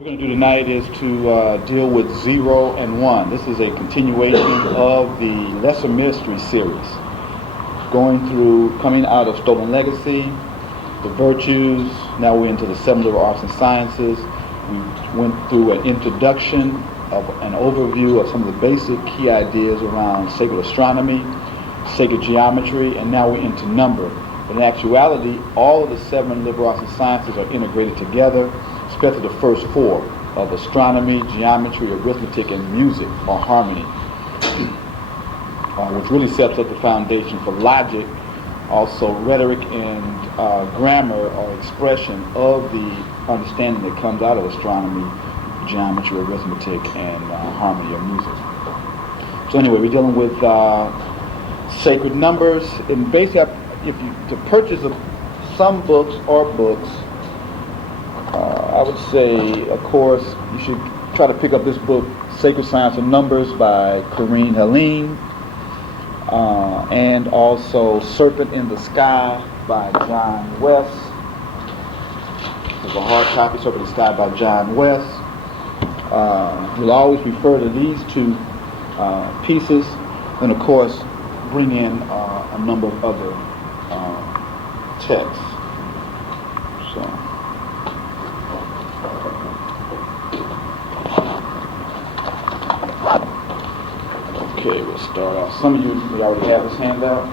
What we're going to do tonight is to deal with 0 and 1. This is a continuation of the Lesser Mystery series, coming out of Stolen Legacy, the Virtues. Now we're into the 7 Liberal Arts and Sciences. We went through an introduction of an overview of some of the basic key ideas around sacred astronomy, sacred geometry, and now we're into number. But in actuality, all of the 7 liberal arts and sciences are integrated together, especially the first 4 of astronomy, geometry, arithmetic, and music, or harmony, which really sets up the foundation for logic, also rhetoric and grammar or expression of the understanding that comes out of astronomy, geometry, arithmetic, and harmony or music. So anyway, we're dealing with sacred numbers, and basically, to purchase some books or books, I would say, of course, you should try to pick up this book, Sacred Science of Numbers by Corinne Helene, and also Serpent in the Sky by John West. There's a hard copy, Serpent in the Sky by John West. We'll always refer to these 2 pieces, and of course, bring in a number of other texts. Okay, we'll start off. Some of you may already have this handout.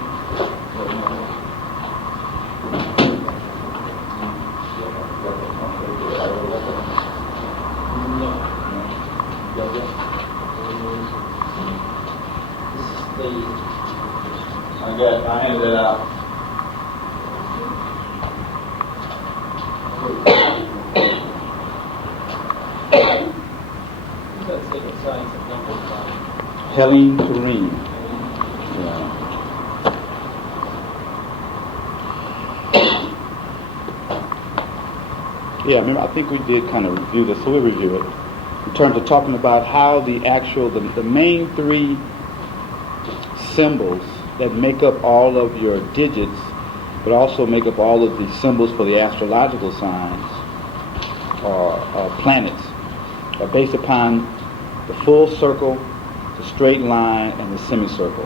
I handed it out. Helene Corinne. Yeah, remember, I think we did kind of review this, so we'll review it. In terms of talking about how the main 3 symbols that make up all of your digits, but also make up all of the symbols for the astrological signs or planets, are based upon the full circle, the straight line, and the semicircle.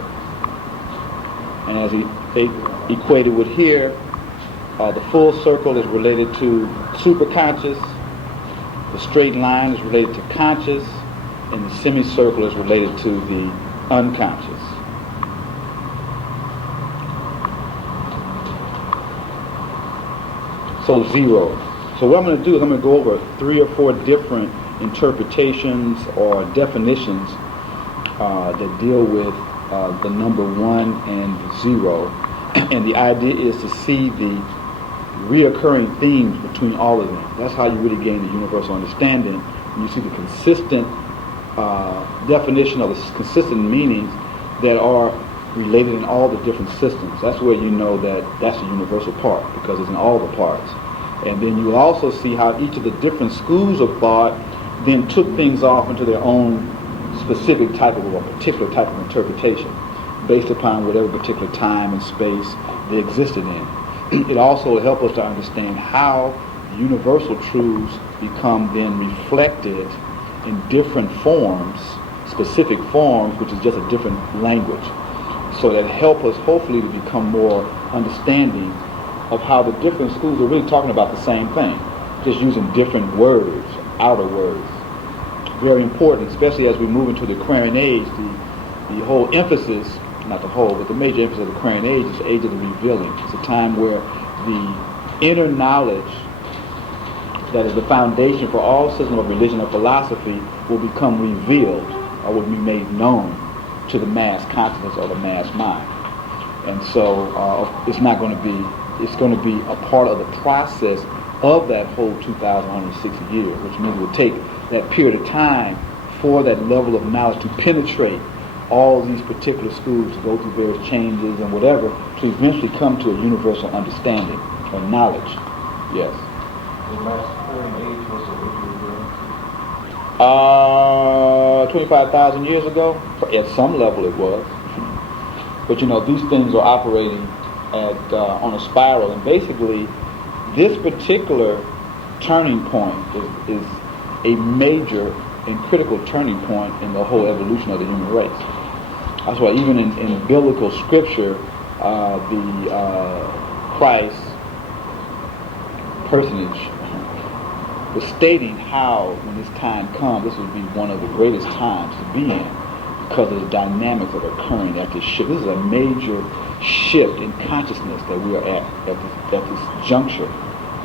And as they equated with here, the full circle is related to superconscious, the straight line is related to conscious, and the semicircle is related to the unconscious. So 0. So what I'm going to do is I'm going to go over 3 or 4 different interpretations or definitions that deal with the number 1 and 0. And the idea is to see the reoccurring themes between all of them. That's how you really gain the universal understanding. When you see the consistent definition of the consistent meanings that are related in all the different systems. That's where you know that that's the universal part, because it's in all the parts. And then you will also see how each of the different schools of thought then took things off into their own specific type of, or particular type of interpretation based upon whatever particular time and space they existed in. It also will help us to understand how universal truths become then reflected in different forms, specific forms, which is just a different language. So that help us hopefully to become more understanding of how the different schools are really talking about the same thing, just using different words, outer words. Very important, especially as we move into the Aquarian age. The whole emphasis, not the whole, but the major emphasis of the Aquarian age is the age of the revealing. It's a time where the inner knowledge that is the foundation for all systems of religion or philosophy will become revealed, or will be made known to the mass consciousness or the mass mind. And so it's going to be a part of the process of that whole 2,160 years, which means it will take that period of time for that level of knowledge to penetrate all these particular schools, to go through various changes and whatever, to eventually come to a universal understanding or knowledge. Yes? The last Aquarian age was what we were doing? 25,000 years ago? At some level it was. But these things are operating on a spiral, and basically this particular turning point is a major and critical turning point in the whole evolution of the human race. That's why even in biblical scripture, Christ personage was stating how, when this time comes, this would be one of the greatest times to be in because of the dynamics that are occurring at this shift. This is a major shift in consciousness that we are at this juncture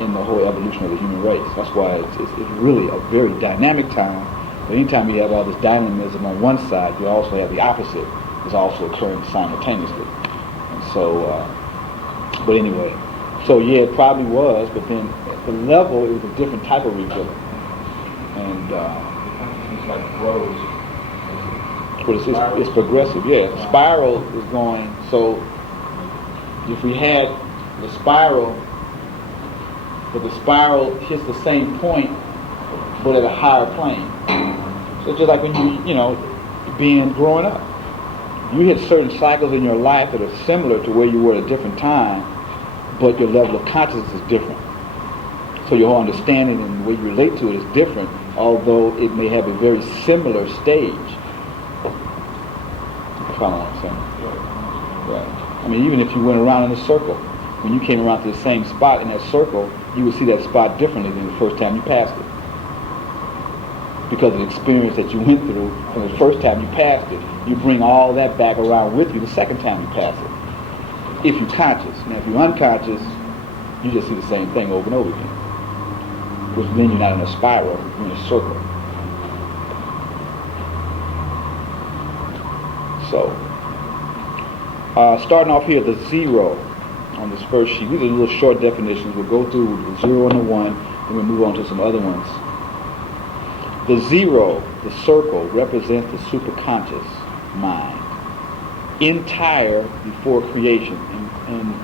in the whole evolution of the human race. That's why it's really a very dynamic time. But anytime you have all this dynamism on one side, you also have the opposite is also occurring simultaneously. And so, but anyway, so yeah, it probably was, but then at the level, it was a different type of rebuilding. And It's like grows. but it's progressive, yeah. The spiral is going, so if we had the spiral, but the spiral hits the same point, but at a higher plane. So it's just like when being growing up. You hit certain cycles in your life that are similar to where you were at a different time, but your level of consciousness is different. So your whole understanding and the way you relate to it is different, although it may have a very similar stage. You follow what I'm saying? Right. I mean, even if you went around in a circle, when you came around to the same spot in that circle, you would see that spot differently than the first time you passed it. Because of the experience that you went through from the first time you passed it, you bring all that back around with you the second time you pass it. If you're conscious. Now, if you're unconscious, you just see the same thing over and over again. Which then you're not in a spiral, you're in a circle. So, starting off here, the zero on this first sheet. These are little short definitions. We'll go through the 0 and the 1, and we'll move on to some other ones. The zero, the circle, represents the superconscious mind, entire before creation. And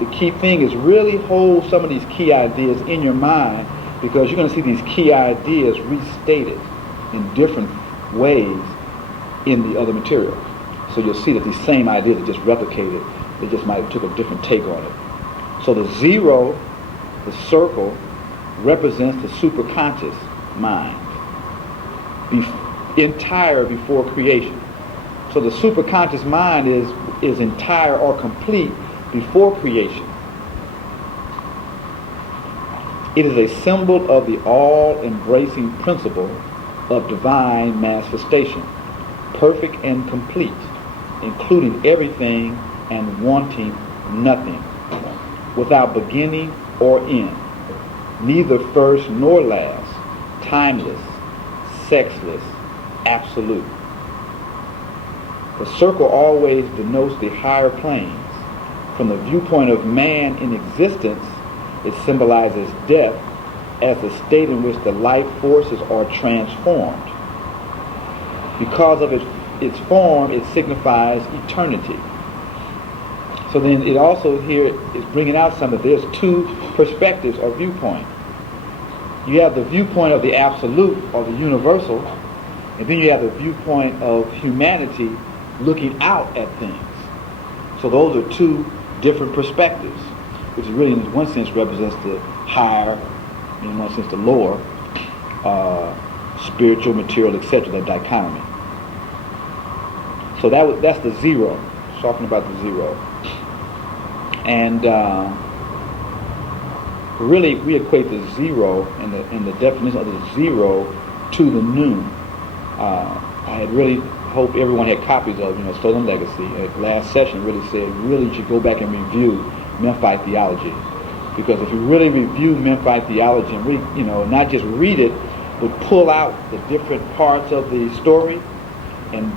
the key thing is really hold some of these key ideas in your mind, because you're going to see these key ideas restated in different ways in the other material. So you'll see that these same ideas are just replicated. They just might have took a different take on it. So the zero, the circle, represents the superconscious mind, entire before creation. So the superconscious mind is entire or complete before creation. It is a symbol of the all-embracing principle of divine manifestation, perfect and complete, including everything and wanting nothing, without beginning or end, neither first nor last, timeless, sexless, absolute. The circle always denotes the higher planes. From the viewpoint of man in existence, it symbolizes death as the state in which the life forces are transformed. Because of its form, it signifies eternity. So then it also here is bringing out something. There's two perspectives or viewpoints. You have the viewpoint of the absolute or the universal, and then you have the viewpoint of humanity looking out at things. So those are two different perspectives, which really in one sense represents the higher, in one sense the lower, spiritual, material, etc., the dichotomy. So that's the zero, talking about the zero. And really we equate the zero in the definition of the zero to the noon. I had really hoped everyone had copies of, Stolen Legacy. Last session really said, really you should go back and review Memphite theology. Because if you really review Memphite theology and not just read it, but pull out the different parts of the story and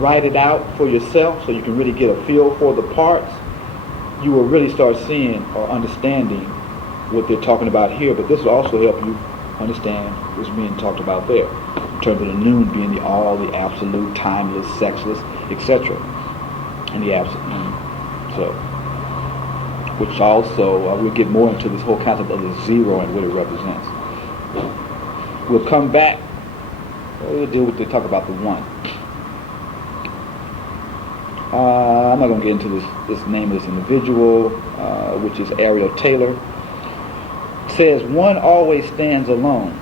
write it out for yourself so you can really get a feel for the parts, you will really start seeing or understanding what they're talking about here. But this will also help you understand what's being talked about there, in terms of the noon being the all, the absolute, timeless, sexless, etc. And the absolute. So, which also, we'll get more into this whole concept of the zero and what it represents. We'll come back, we'll deal with, talk about the one. I'm not going to get into this name of this individual, which is Ariel Taylor. It says, one always stands alone,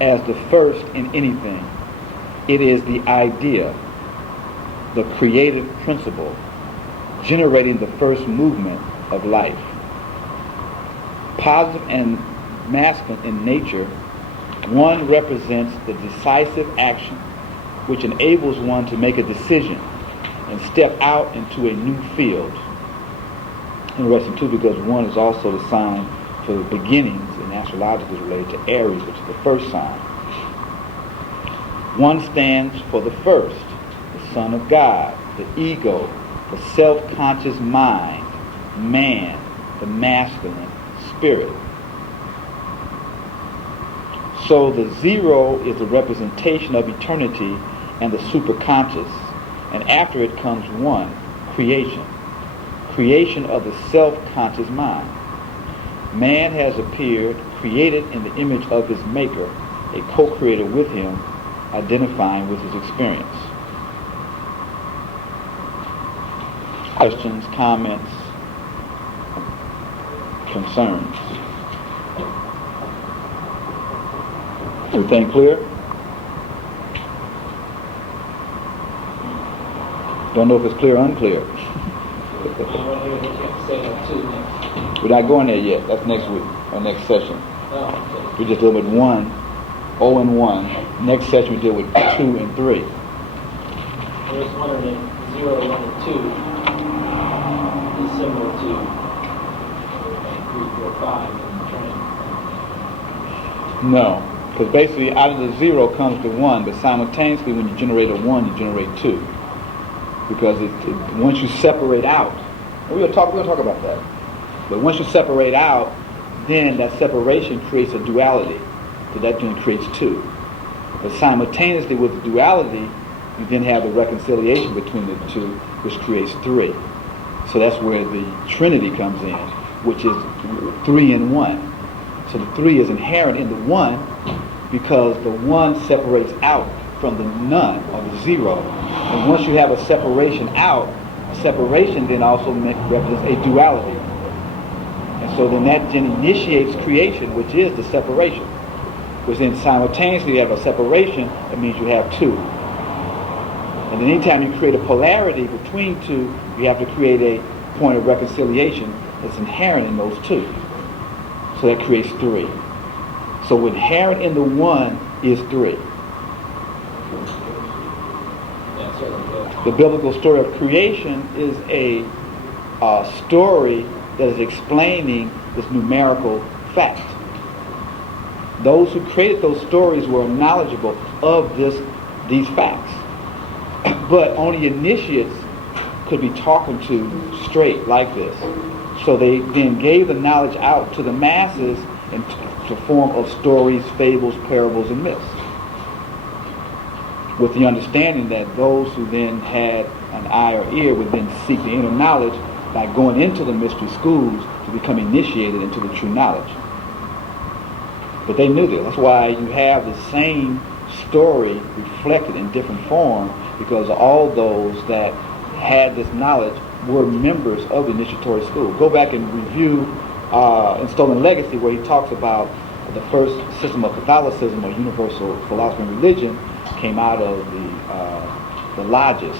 as the first in anything. It is the idea, the creative principle, generating the first movement of life. Positive and masculine in nature, one represents the decisive action which enables one to make a decision and step out into a new field. Interesting too, because one is also the sign for the beginnings, and astrology is related to Aries, which is the first sign. One stands for the first, the Son of God, the ego, the self-conscious mind, man, the masculine spirit. So the zero is a representation of eternity and the superconscious, and after it comes one, creation. Creation of the self-conscious mind. Man has appeared, created in the image of his maker, a co-creator with him, identifying with his experience. Questions, comments, concerns? Everything clear? Don't know if it's clear or unclear. We're not going there yet. That's next week, or next session. We just deal with 1, 0 and 1. Next session we deal with 2 and 3. I was wondering if 0, 1, and 2 is similar to 3, 4, 5 in the training. No, because basically out of the 0 comes the 1, but simultaneously when you generate a 1, you generate 2. Because once you separate out, we'll talk about that. But once you separate out, then that separation creates a duality. So that then creates 2. But simultaneously with the duality, you then have the reconciliation between the 2, which creates 3. So that's where the Trinity comes in, which is 3 in 1. So the 3 is inherent in the 1 because the 1 separates out from the none or the 0. And once you have a separation out, separation then also represents a duality. And so then that then initiates creation, which is the separation. Which then simultaneously you have a separation, that means you have 2. And then anytime you create a polarity between 2, you have to create a point of reconciliation that's inherent in those 2. So that creates 3. So inherent in the 1 is 3. The biblical story of creation is a story that is explaining this numerical fact. Those who created those stories were knowledgeable of these facts. But only initiates could be talking to straight like this. So they then gave the knowledge out to the masses in the form of stories, fables, parables, and myths, with the understanding that those who then had an eye or ear would then seek the inner knowledge by going into the mystery schools to become initiated into the true knowledge. But they knew this. That's why you have the same story reflected in different form, because all those that had this knowledge were members of the initiatory school. Go back and review in Stolen Legacy, where he talks about the first system of Catholicism or universal philosophy and religion came out of the lodges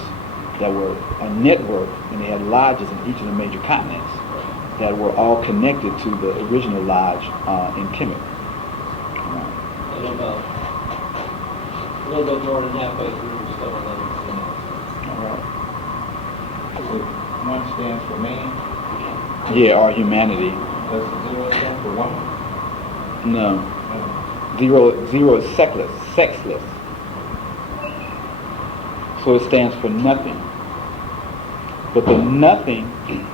that were a network, and they had lodges in each of the major continents that were all connected to the original lodge in Kemet. A little bit more than halfway through Stolen Legacy. All right. So 1 stands for man. Yeah, or humanity. Does the 0 stand for woman? No. Zero is sexless. So it stands for nothing. But the nothing,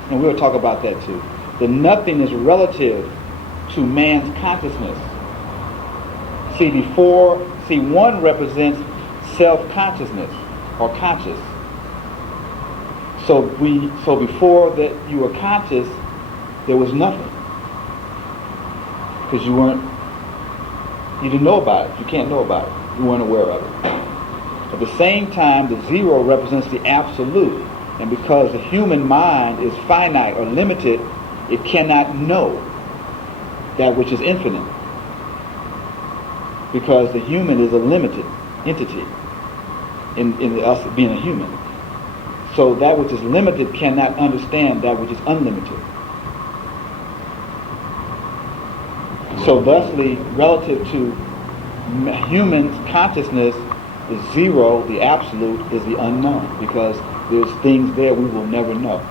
and we'll talk about that too, the nothing is relative to man's consciousness. See, 1 represents self-consciousness or conscious. So before that you were conscious, there was nothing. Because you didn't know about it. You can't know about it. You weren't aware of it. At the same time, the 0 represents the absolute. And because the human mind is finite or limited, it cannot know that which is infinite. because the human is a limited entity in us being a human. So that which is limited cannot understand that which is unlimited. So thusly, relative to human consciousness, the zero, the absolute, is the unknown, because there's things there we will never know.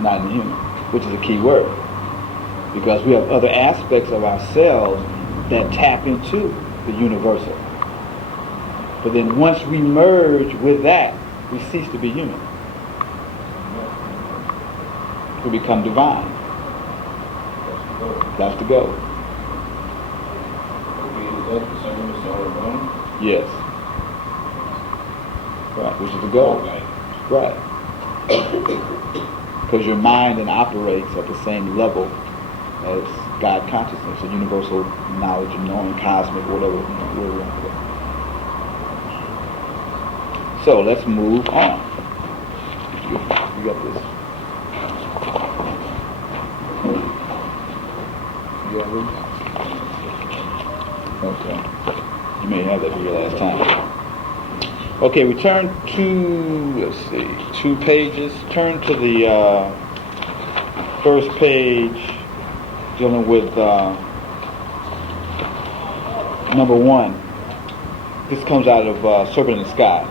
Not in the human, which is a key word. Because we have other aspects of ourselves that tap into the universal. But then once we merge with that, we cease to be human. We become divine. That's the goal. Yes. Right, which is the goal. Right. Because your mind then operates at the same level as God consciousness, a universal knowledge and knowing, cosmic, whatever we want to go. So let's move on. You got this. You got this? Okay. You may have that for your last time. Okay, we turn to, let's see, 2 pages. Turn to the first page, dealing with number 1. This comes out of Serpent in the Sky.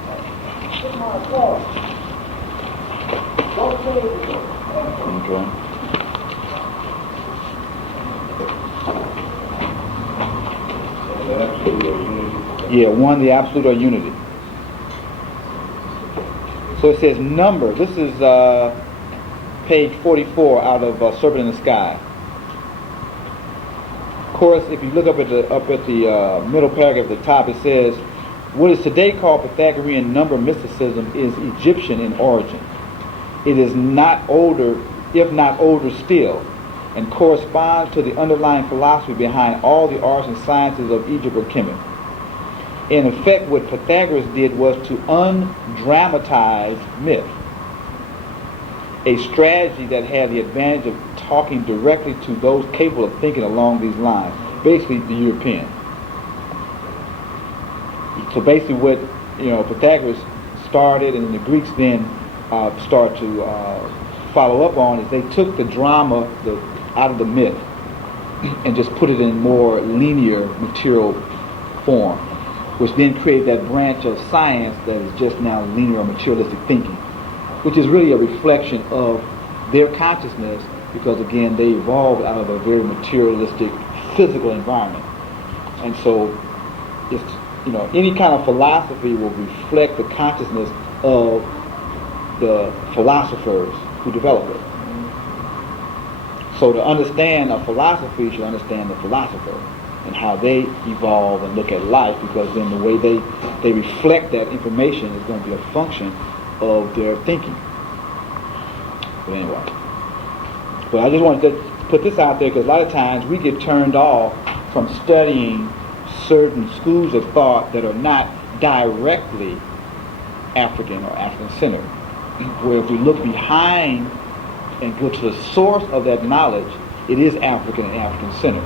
Okay. Yeah, 1, the absolute or unity. So it says number. This is page 44 out of Serpent in the Sky. Of course, if you look up at the middle paragraph at the top, it says, what is today called Pythagorean number mysticism is Egyptian in origin. It is not older, if not older still, and corresponds to the underlying philosophy behind all the arts and sciences of Egypt or Kemet. In effect, what Pythagoras did was to undramatize myth, a strategy that had the advantage of talking directly to those capable of thinking along these lines, basically the European. So basically what Pythagoras started and the Greeks then start to follow up on is they took the drama out of the myth and just put it in more linear material form, which then created that branch of science that is just now linear or materialistic thinking, which is really a reflection of their consciousness, because again they evolved out of a very materialistic physical environment. And so it's, any kind of philosophy will reflect the consciousness of the philosophers who develop it. So to understand a philosophy, you should understand the philosopher and how they evolve and look at life, because then the way they reflect that information is going to be a function of their thinking. But anyway. But I just wanted to put this out there because a lot of times we get turned off from studying certain schools of thought that are not directly African or African-centered. Where if we look behind and go to the source of that knowledge, it is African and African-centered.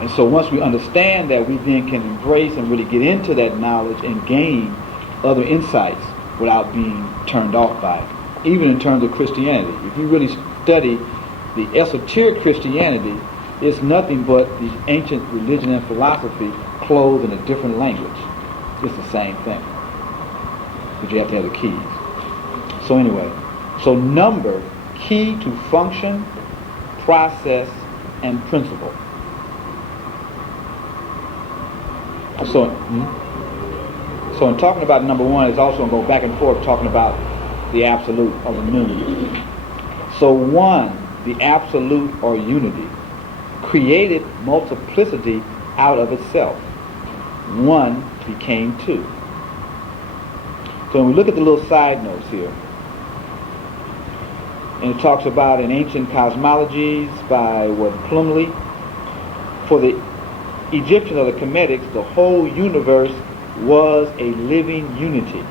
And so once we understand that, we then can embrace and really get into that knowledge and gain other insights without being turned off by it. Even in terms of Christianity. If you really study the esoteric Christianity, it's nothing but the ancient religion and philosophy clothed in a different language. It's the same thing. But you have to have the keys. So anyway, so number, key to function, process, and principle. So in talking about number 1, it's also going to go back and forth talking about the absolute or the unity. So 1, the absolute or unity, created multiplicity out of itself. 1 became 2. So when we look at the little side notes here, and it talks about in ancient cosmologies by Plumley, for the Egyptians or the Kemetics, the whole universe was a living unity.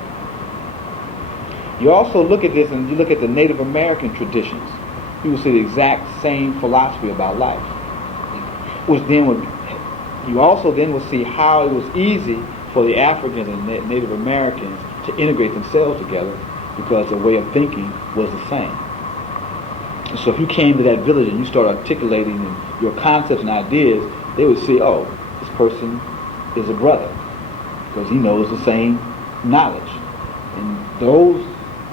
You also look at this and you look at the Native American traditions, you will see the exact same philosophy about life. which then would, you also then would see how it was easy for the Africans and Native Americans to integrate themselves together because their way of thinking was the same. So if you came to that village and you started articulating your concepts and ideas, they would see, oh, this person is a brother because he knows the same knowledge. And those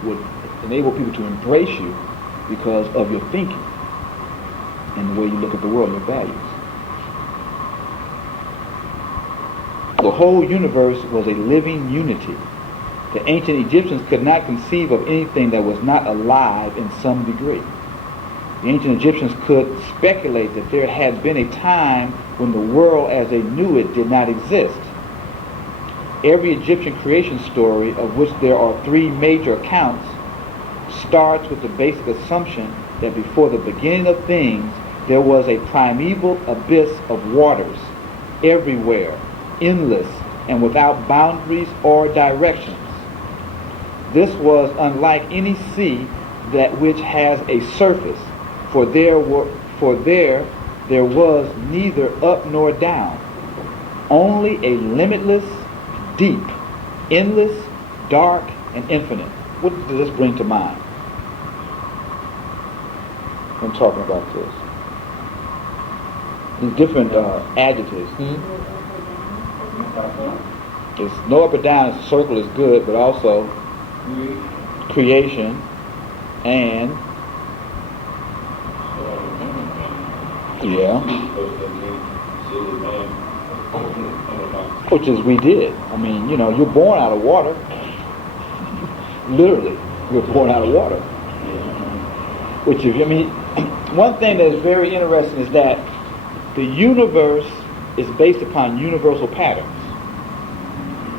would enable people to embrace you because of your thinking and the way you look at the world, your values. The whole universe was a living unity. The ancient Egyptians could not conceive of anything that was not alive in some degree. The ancient Egyptians could speculate that there had been a time when the world as they knew it did not exist. Every Egyptian creation story, of which there are 3 major accounts, starts with the basic assumption that before the beginning of things, there was a primeval abyss of waters, everywhere, endless, and without boundaries or directions. This was unlike any sea that which has a surface, for there was neither up nor down, only a limitless, deep, endless, dark, and infinite. What does this bring to mind when talking about this? These different adjectives. It's no up or down, it's a circle is good, but also creation and which is we did. I mean, you're born out of water. Literally, you're born out of water. Which one thing that is very interesting is that the universe is based upon universal patterns.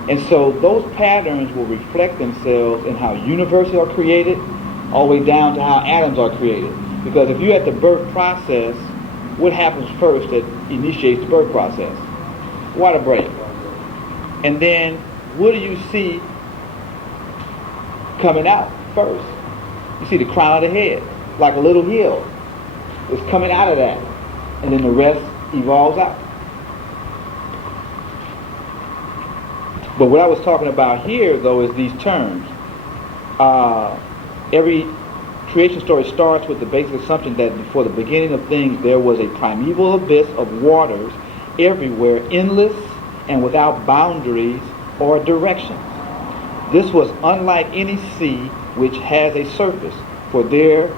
And so those patterns will reflect themselves in how universes are created, all the way down to how atoms are created. Because if you're at the birth process, what happens first that initiates the birth process? Water break. And then what do you see coming out first? You see the crown of the head, like a little hill. It's coming out of that. And then the rest evolves out. But what I was talking about here, though, is these terms. Every creation story starts with the basic assumption that before the beginning of things, there was a primeval abyss of waters everywhere, endless and without boundaries or directions. This was unlike any sea which has a surface, for there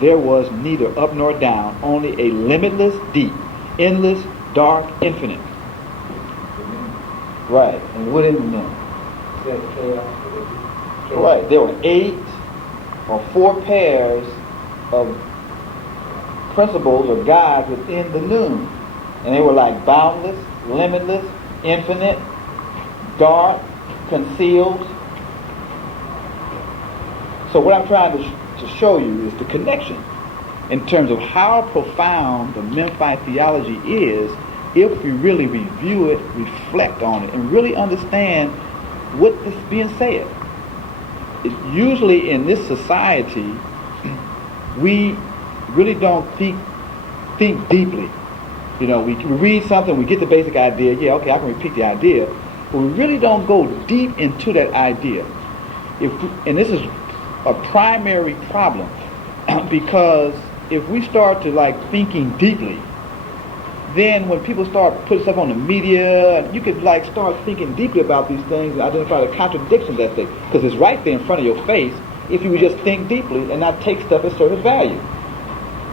was neither up nor down, only a limitless, deep, endless, dark, infinite. Right, and what is it? Right, there were 8 or 4 pairs of principles or gods within the noon. And they were like boundless, limitless, infinite, dark, concealed. So what I'm trying to show you is the connection in terms of how profound the Memphite theology is if we really review it, reflect on it, and really understand what is being said. Usually in this society, we really don't think deeply. We read something, we get the basic idea, yeah, okay, I can repeat the idea, but we really don't go deep into that idea. And this is a primary problem, because if we start to thinking deeply, then when people start putting stuff on the media, you could start thinking deeply about these things and identify the contradictions that they, because it's right there in front of your face if you would just think deeply and not take stuff at surface value.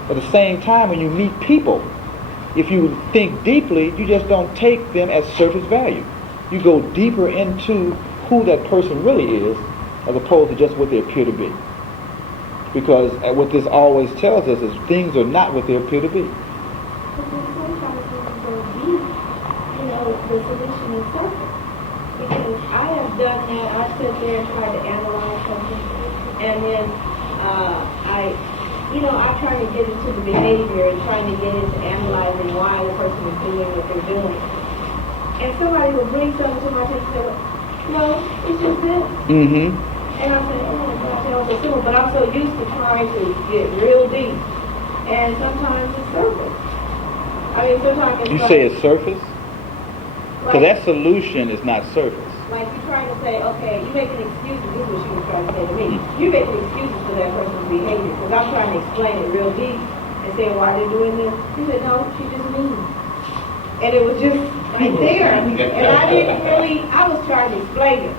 At the same time, when you meet people, if you think deeply, you just don't take them at surface value. You go deeper into who that person really is as opposed to just what they appear to be. Because what this always tells us is things are not what they appear to be. The solution is surface. Because I have done that. I sit there and try to analyze something, and then I try to get into the behavior and trying to get into analyzing why the person is doing what they're doing. And somebody will bring something to my attention and say, no, it's just this. Mm-hmm. And I say, oh my gosh, that was so simple. But I'm so used to trying to get real deep. And sometimes it's surface. I mean, sometimes it's You like, say it's surface? Because like, that solution is not surface. like you're trying to say, okay, you making excuses. This is what she was trying to say to me. You're making excuses for that person's behavior because I'm trying to explain it real deep and saying why they're doing this. She said, no, she just mean. And it was just right there. And I didn't really, I was trying to explain it.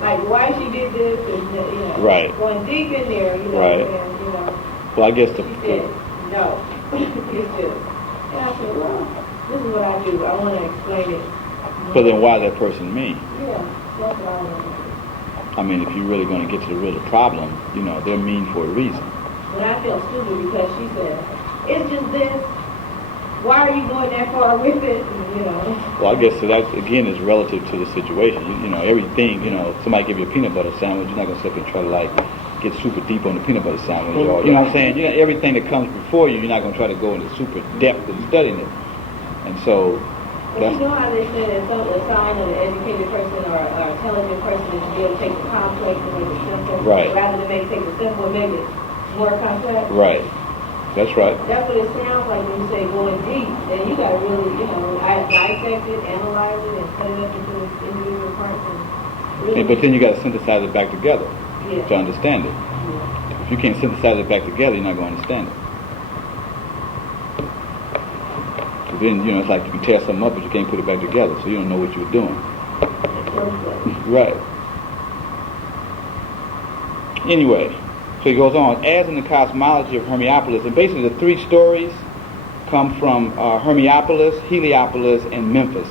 Like why she did this and, Right. going deep in there, Right. and, Well, I guess she said, no, it's just. And I said, well, this is what I do. I want to explain it. So then why that person mean? Yeah, that's what I want to do. I mean, if you're really going to get to the root of the problem, they're mean for a reason. But I felt stupid because she said, it's just this. Why are you going that far with it? Well, I guess so that, again, is relative to the situation. Everything, somebody give you a peanut butter sandwich, you're not going to sit there and try to, get super deep on the peanut butter sandwich. Or, you know what I'm saying? Everything that comes before you, you're not going to try to go into super depth in studying it. And so, But you know how they say that a sign of an educated person or an intelligent person is to be able to take the complex and make it simple, right. rather than take the simple and make it more complex? Right. That's right. That's what it sounds like when you say going deep. Then you got to really, dissect it, analyze it, and cut it up into its individual parts. And But then you got to synthesize it back together yeah. to understand it. Yeah. If you can't synthesize it back together, you're not going to understand it. So then, it's like you can tear something up, but you can't put it back together, so you don't know what you're doing. Right. Anyway, so he goes on, as in the cosmology of Hermopolis, and basically the three stories come from Hermopolis, Heliopolis, and Memphis.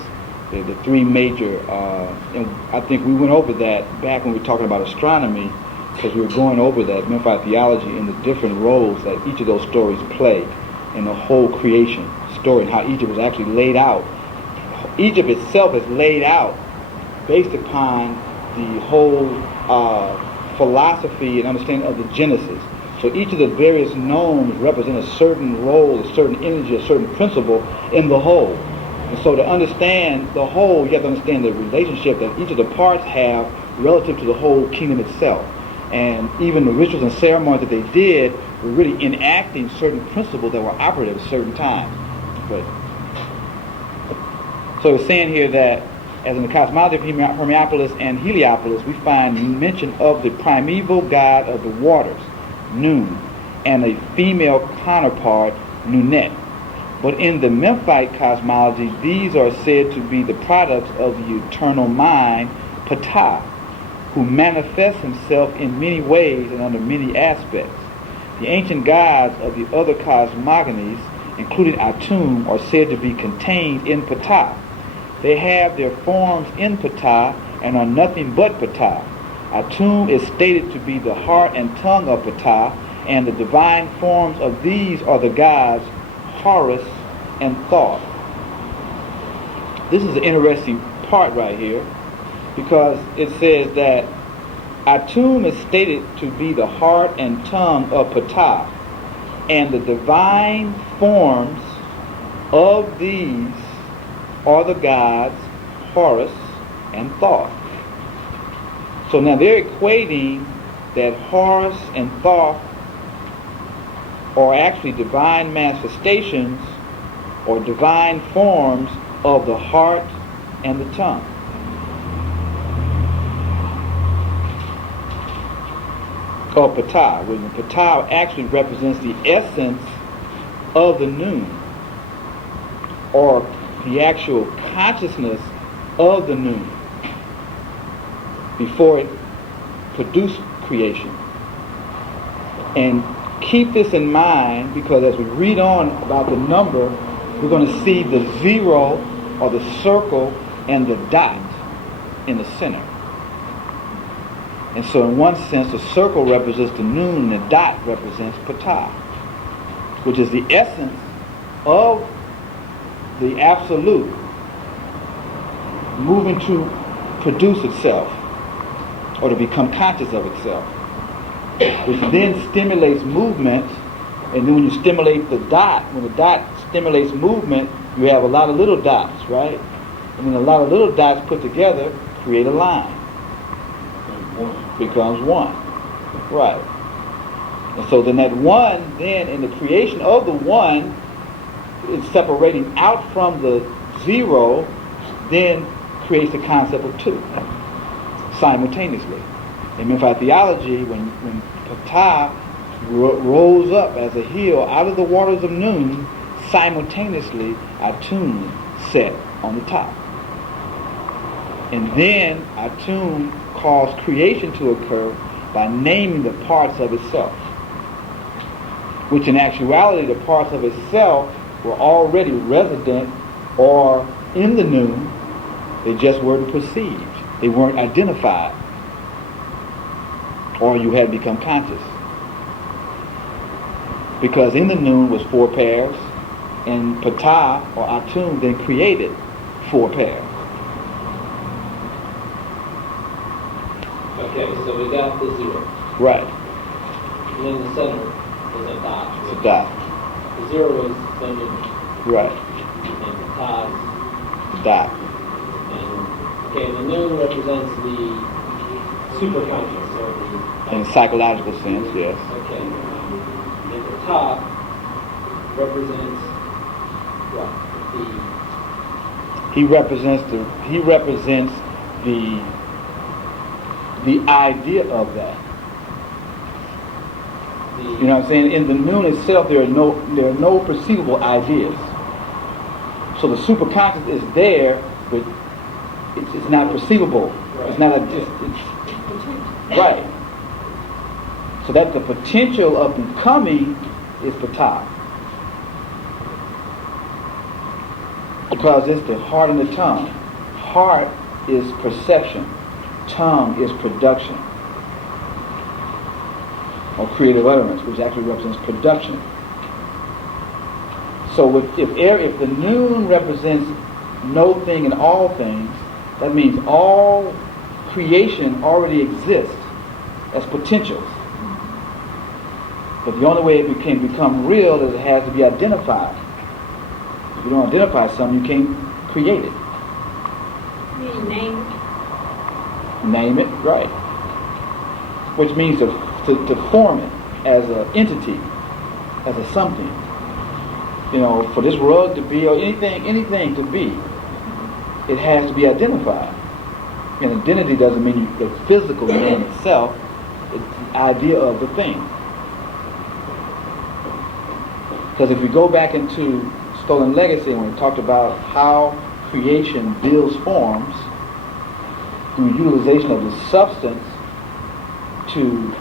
The three major, and I think we went over that back when we were talking about astronomy, because we were going over that Memphite theology and the different roles that each of those stories play in the whole creation story, and how Egypt was actually laid out. Egypt itself is laid out based upon the whole philosophy and understanding of the Genesis. So each of the various gnomes represent a certain role, a certain energy, a certain principle in the whole. And so to understand the whole, you have to understand the relationship that each of the parts have relative to the whole kingdom itself. And even the rituals and ceremonies that they did were really enacting certain principles that were operative at certain times. But so it's saying here that as in the cosmology of Hermopolis and Heliopolis, we find mention of the primeval god of the waters, Nun, and a female counterpart, Nunet. But in the Memphite cosmology, these are said to be the products of the eternal mind, Ptah, who manifests himself in many ways and under many aspects. The ancient gods of the other cosmogonies, including Atum, are said to be contained in Ptah. They have their forms in Ptah and are nothing but Ptah. Atum is stated to be the heart and tongue of Ptah, and the divine forms of these are the gods Horus and Thoth. This is an interesting part right here, because it says that Atum is stated to be the heart and tongue of Ptah, and the divine forms of these are the gods Horus and Thoth. So now they're equating that Horus and Thoth are actually divine manifestations or divine forms of the heart and the tongue. Or Ptah, when Ptah actually represents the essence of the Nun, or the actual consciousness of the Nun before it produced creation. And keep this in mind, because as we read on about the number, we're going to see the zero or the circle and the dot in the center. And so in one sense, the circle represents the Nun and the dot represents Ptah, which is the essence of the absolute moving to produce itself or to become conscious of itself, which then stimulates movement. And then when you stimulate the dot, when the dot stimulates movement, you have a lot of little dots, right? And then a lot of little dots put together create a line. Becomes one. Right. And so then that one, then in the creation of the one, is separating out from the zero, then creates the concept of two simultaneously. In Memphite theology, when Ptah rose up as a hill out of the waters of noon, simultaneously Atum set on the top. And then Atum caused creation to occur by naming the parts of itself, which in actuality the parts of itself were already resident or in the noon. They just weren't perceived. They weren't identified, or you had become conscious. Because in the noon was 4 pairs, and Ptah or Atum then created 4 pairs. Okay, so we got the zero. Right. And then the center is a dot. It's a dot. The zero is Benjamin. Right. And the dot. Dot. And okay, the noon represents the superconscious, or the In a psychological sense, yes. okay. And the top represents what? He represents the idea of that. You know what I'm saying? In the noon itself, there are no perceivable ideas. So the superconscious is there, but it's not perceivable. Right. It's not right. So that the potential of becoming is Ptah. Because it's the heart and the tongue. Heart is perception. Tongue is production. Or creative utterance, which actually represents production. So if the noon represents no thing and all things, that means all creation already exists as potentials. But the only way it can become real is it has to be identified. If you don't identify something, you can't create it. You name it. Name it, right. Which means to form it as an entity, as a something. You know, for this rug to be, or anything to be, it has to be identified. And identity doesn't mean the physical name itself, it's the idea of the thing. Because if we go back into Stolen Legacy, when we talked about how creation builds forms through utilization of the substance to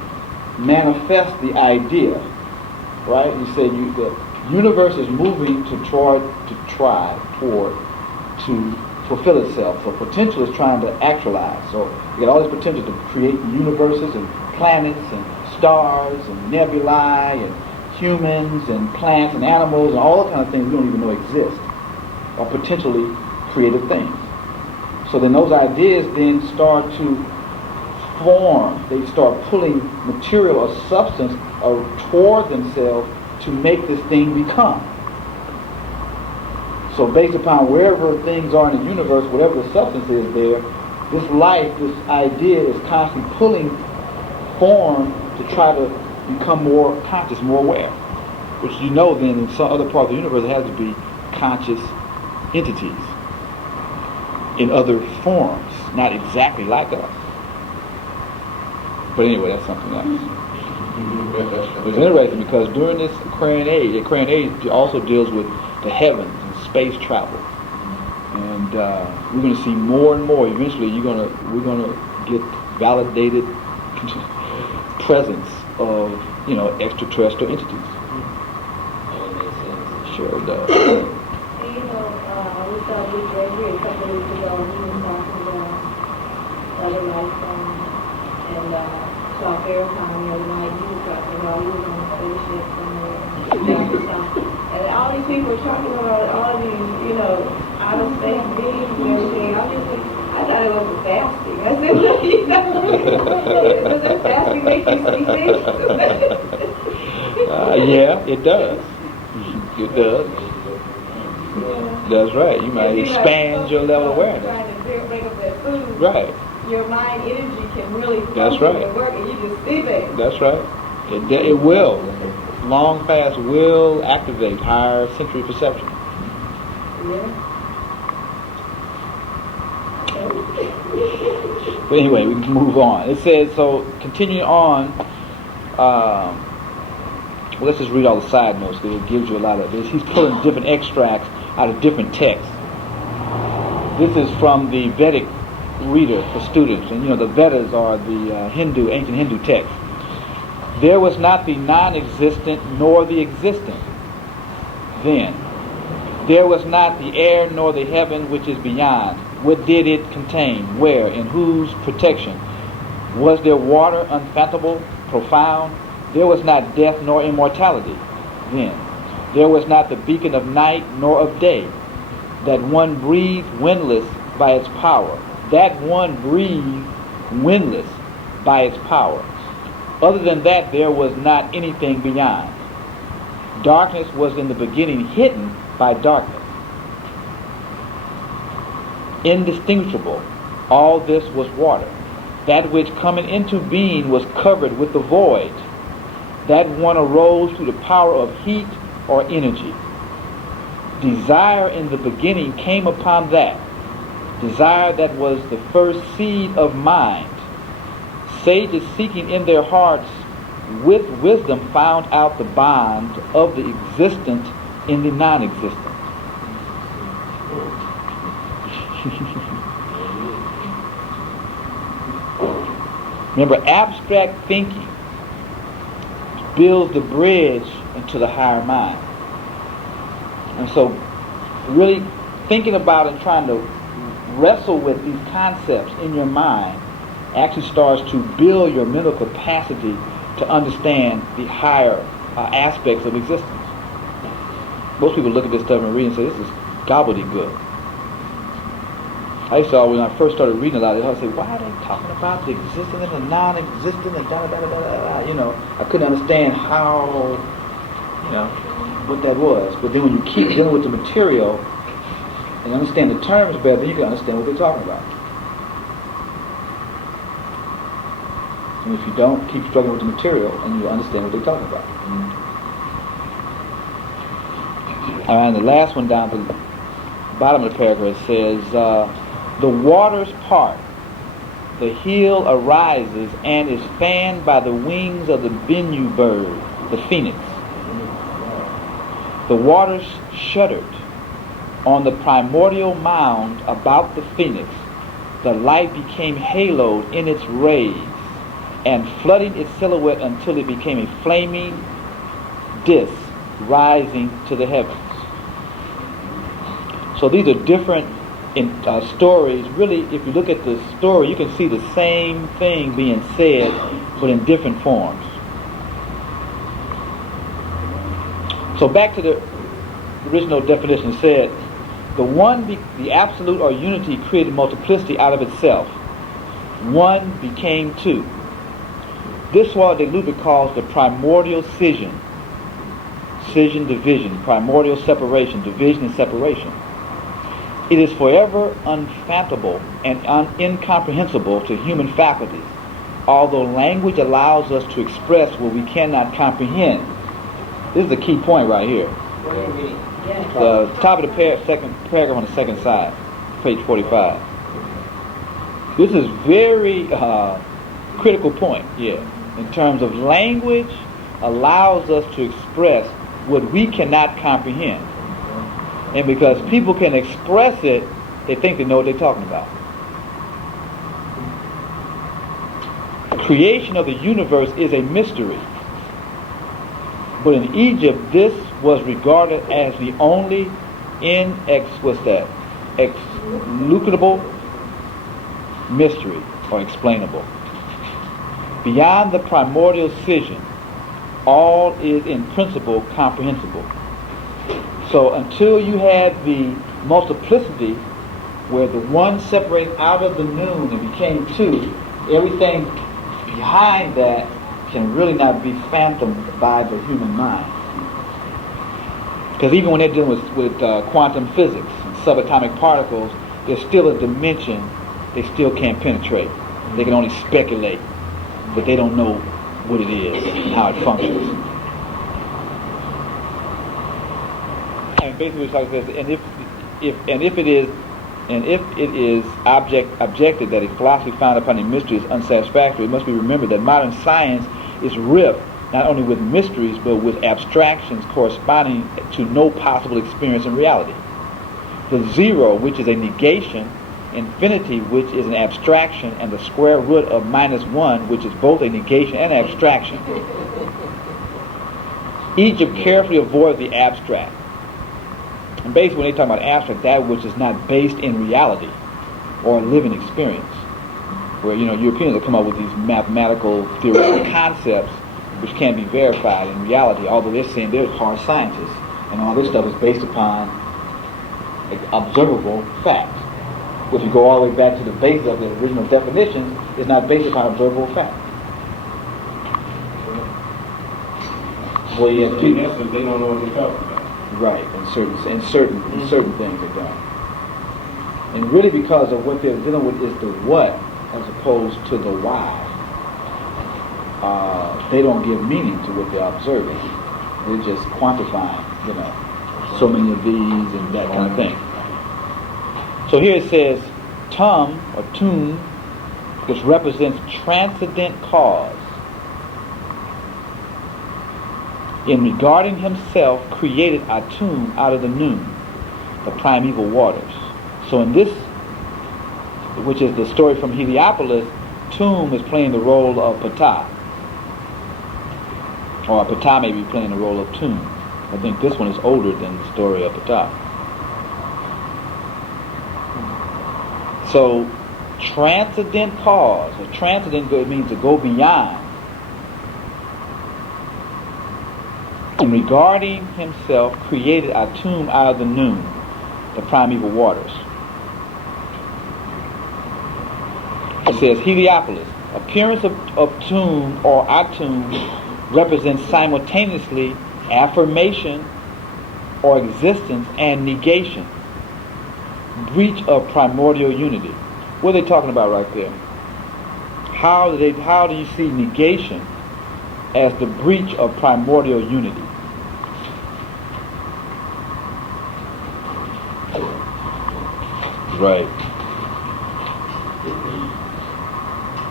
manifest the idea, right? You said the universe is moving to fulfill itself. So potential is trying to actualize. So you got all this potential to create universes and planets and stars and nebulae and humans and plants and animals and all the kind of things we don't even know exist, are potentially creative things. So then those ideas then start to form. They start pulling material or substance toward themselves to make this thing become. So based upon wherever things are in the universe, whatever the substance is there, this life, this idea is constantly pulling form to try to become more conscious, more aware. Which you know then in some other part of the universe it has to be conscious entities in other forms, not exactly like us. But anyway, that's something else. It's interesting because during this Aquarian age also deals with the heavens and space travel. And we're going to see more and more. Eventually we're gonna get validated presence of, extraterrestrial entities. Sure it does. And, we saw Dembrebrah a couple of weeks ago, and he was talking about other life forms. And saw Farrakhan the other night, he was talking about he was on a spaceship somewhere. And all these people were talking about all these, outer space beings and everything. I thought it was fasting. I said, does that fasting make you see things? Yeah, it does. It does. That's right. You might expand your level of awareness. Trying to break up that food. Right. Your mind energy can really That's right. and work, and you just see things. That's right. It will. Long fast will activate higher sensory perception. But anyway, we can move on. It says, so continuing on, well, let's just read all the side notes because it gives you a lot of this. He's pulling different extracts out of different texts. This is from the Vedic reader for students. And the Vedas are the ancient Hindu texts. There was not the non-existent nor the existent then. There was not the air nor the heaven which is beyond. What did it contain? Where? In whose protection? Was there water unfathomable, profound? There was not death nor immortality then. There was not the beacon of night nor of day. That one breathed windless by its power. That one breathed windless by its power. Other than that, there was not anything beyond. Darkness was in the beginning hidden by darkness. Indistinguishable, all this was water. That which coming into being was covered with the void. That one arose through the power of heat or energy. Desire in the beginning came upon that. Desire that was the first seed of mind. Sages seeking in their hearts with wisdom found out the bond of the existent in the non-existent. Remember, abstract thinking builds the bridge into the higher mind. And so really thinking about and trying to wrestle with these concepts in your mind actually starts to build your mental capacity to understand the higher aspects of existence. Most people look at this stuff and read and say, this is gobbledygook. I used to always, when I first started reading a lot of it, I would say, why are they talking about the existent and the non-existent and da-da-da-da-da-da? I couldn't understand how, what that was. But then when you keep dealing with the material and understand the terms better, then you can understand what they're talking about. And if you don't, keep struggling with the material and you'll understand what they're talking about. All right, and the last one down to the bottom of the paragraph says, the waters part, the heel arises and is fanned by the wings of the Bennu bird, the phoenix. The waters shuddered on the primordial mound about the phoenix. The light became haloed in its rays and flooding its silhouette until it became a flaming disk rising to the heavens. So these are different stories. Really, if you look at the story, you can see the same thing being said, but in different forms. So back to the original definition, it said, the absolute or unity created multiplicity out of itself. One became two. This is what Dembrebrah calls the primordial scission. Scission, division, primordial separation, division and separation. It is forever unfathomable and incomprehensible to human faculties, although language allows us to express what we cannot comprehend. This is the key point right here. What are you reading? The top of the second paragraph on the second side, page 45. This is very critical point here. In terms of language, allows us to express what we cannot comprehend. And because people can express it, they think they know what they're talking about. The creation of the universe is a mystery. But in Egypt, this was regarded as the only inexplicable mystery or explainable. Beyond the primordial scission, all is in principle comprehensible. So until you had the multiplicity where the one separated out of the noon and became two, everything behind that can really not be fathomed by the human mind. Because even when they're dealing with quantum physics and subatomic particles, there's still a dimension they still can't penetrate. They can only speculate, but they don't know what it is and how it functions. And basically it's like this, and if if it is objected that a philosophy founded upon a mystery is unsatisfactory, it must be remembered that modern science is rife not only with mysteries but with abstractions corresponding to no possible experience in reality. The zero, which is a negation, infinity, which is an abstraction, and the square root of -1, which is both a negation and abstraction. Egypt carefully avoids the abstract. And basically when they talk about abstract, that which is not based in reality or living experience. Where, Europeans have come up with these mathematical theoretical concepts which can't be verified in reality, although they're saying they're hard scientists. And all this stuff is based upon observable facts. If you go all the way back to the basis of the original definitions, it's not based upon observable facts. Well, yeah, So in essence, they don't know what they're talking about. right, in certain things they don't. And really because of what they're dealing with is the what as opposed to the why. They don't give meaning to what they're observing. They're just quantifying, so many of these and that kind of thing. So here it says, Tum, or Tum, which represents transcendent cause. In regarding himself, created Atum out of the Nun, the primeval waters. So in this, which is the story from Heliopolis, Tum is playing the role of Ptah. Or Ptah may be playing the role of Tum. I think this one is older than the story of Ptah. So, transcendent cause, or transcendent means to go beyond. In regarding himself, created Atum out of the Nun, the primeval waters. It says Heliopolis. Appearance of Tum or Atum represents simultaneously affirmation or existence and negation. Breach of primordial unity. What are they talking about right there? How do you see negation as the breach of primordial unity? Right.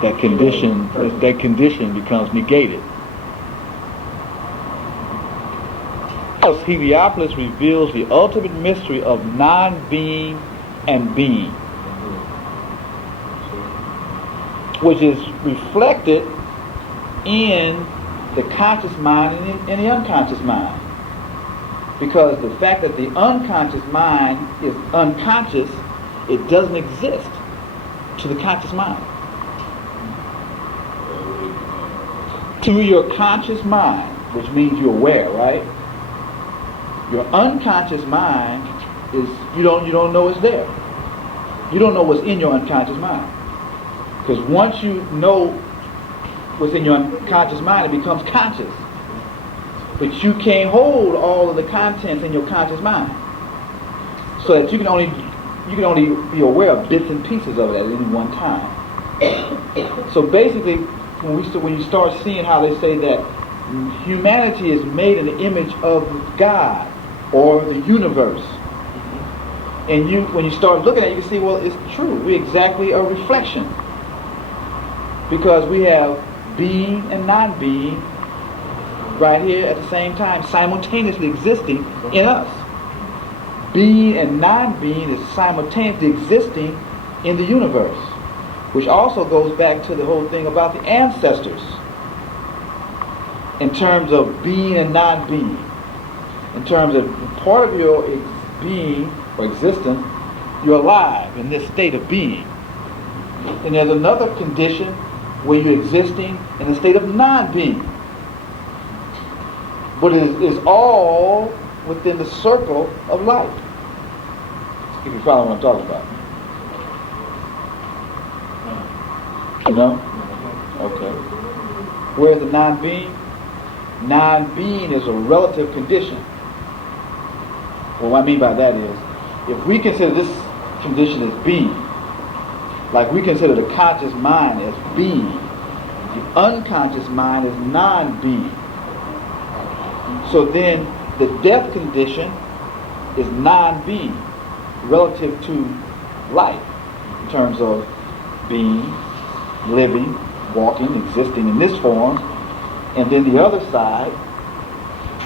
That condition becomes negated. Heliopolis reveals the ultimate mystery of non-being and being, which is reflected in the conscious mind and the unconscious mind. Because the fact that the unconscious mind is unconscious, it doesn't exist to the conscious mind. To your conscious mind, which means you're aware, right? Your unconscious mind is you don't know it's there. You don't know what's in your unconscious mind. Because once you know what's in your unconscious mind, it becomes conscious. But you can't hold all of the contents in your conscious mind. So that you can only be aware of bits and pieces of it at any one time. So basically, when you start seeing how they say that humanity is made in the image of God or the universe, and when you start looking at it, you can see, well, it's true. We're exactly a reflection, because we have being and non-being right here at the same time, simultaneously existing in us. Being and non-being is simultaneously existing in the universe, which also goes back to the whole thing about the ancestors in terms of being and non-being. In terms of part of your being or existence, you're alive in this state of being. And there's another condition where you're existing in a state of non-being. But it is all within the circle of life. If you follow what I'm talking about. You know? Okay. Where's the non-being? Non-being is a relative condition. Well, what I mean by that is, if we consider this condition as being, like we consider the conscious mind as being, the unconscious mind is non-being. So then the death condition is non-being. relative to life, in terms of being, living, walking, existing in this form, and then the other side,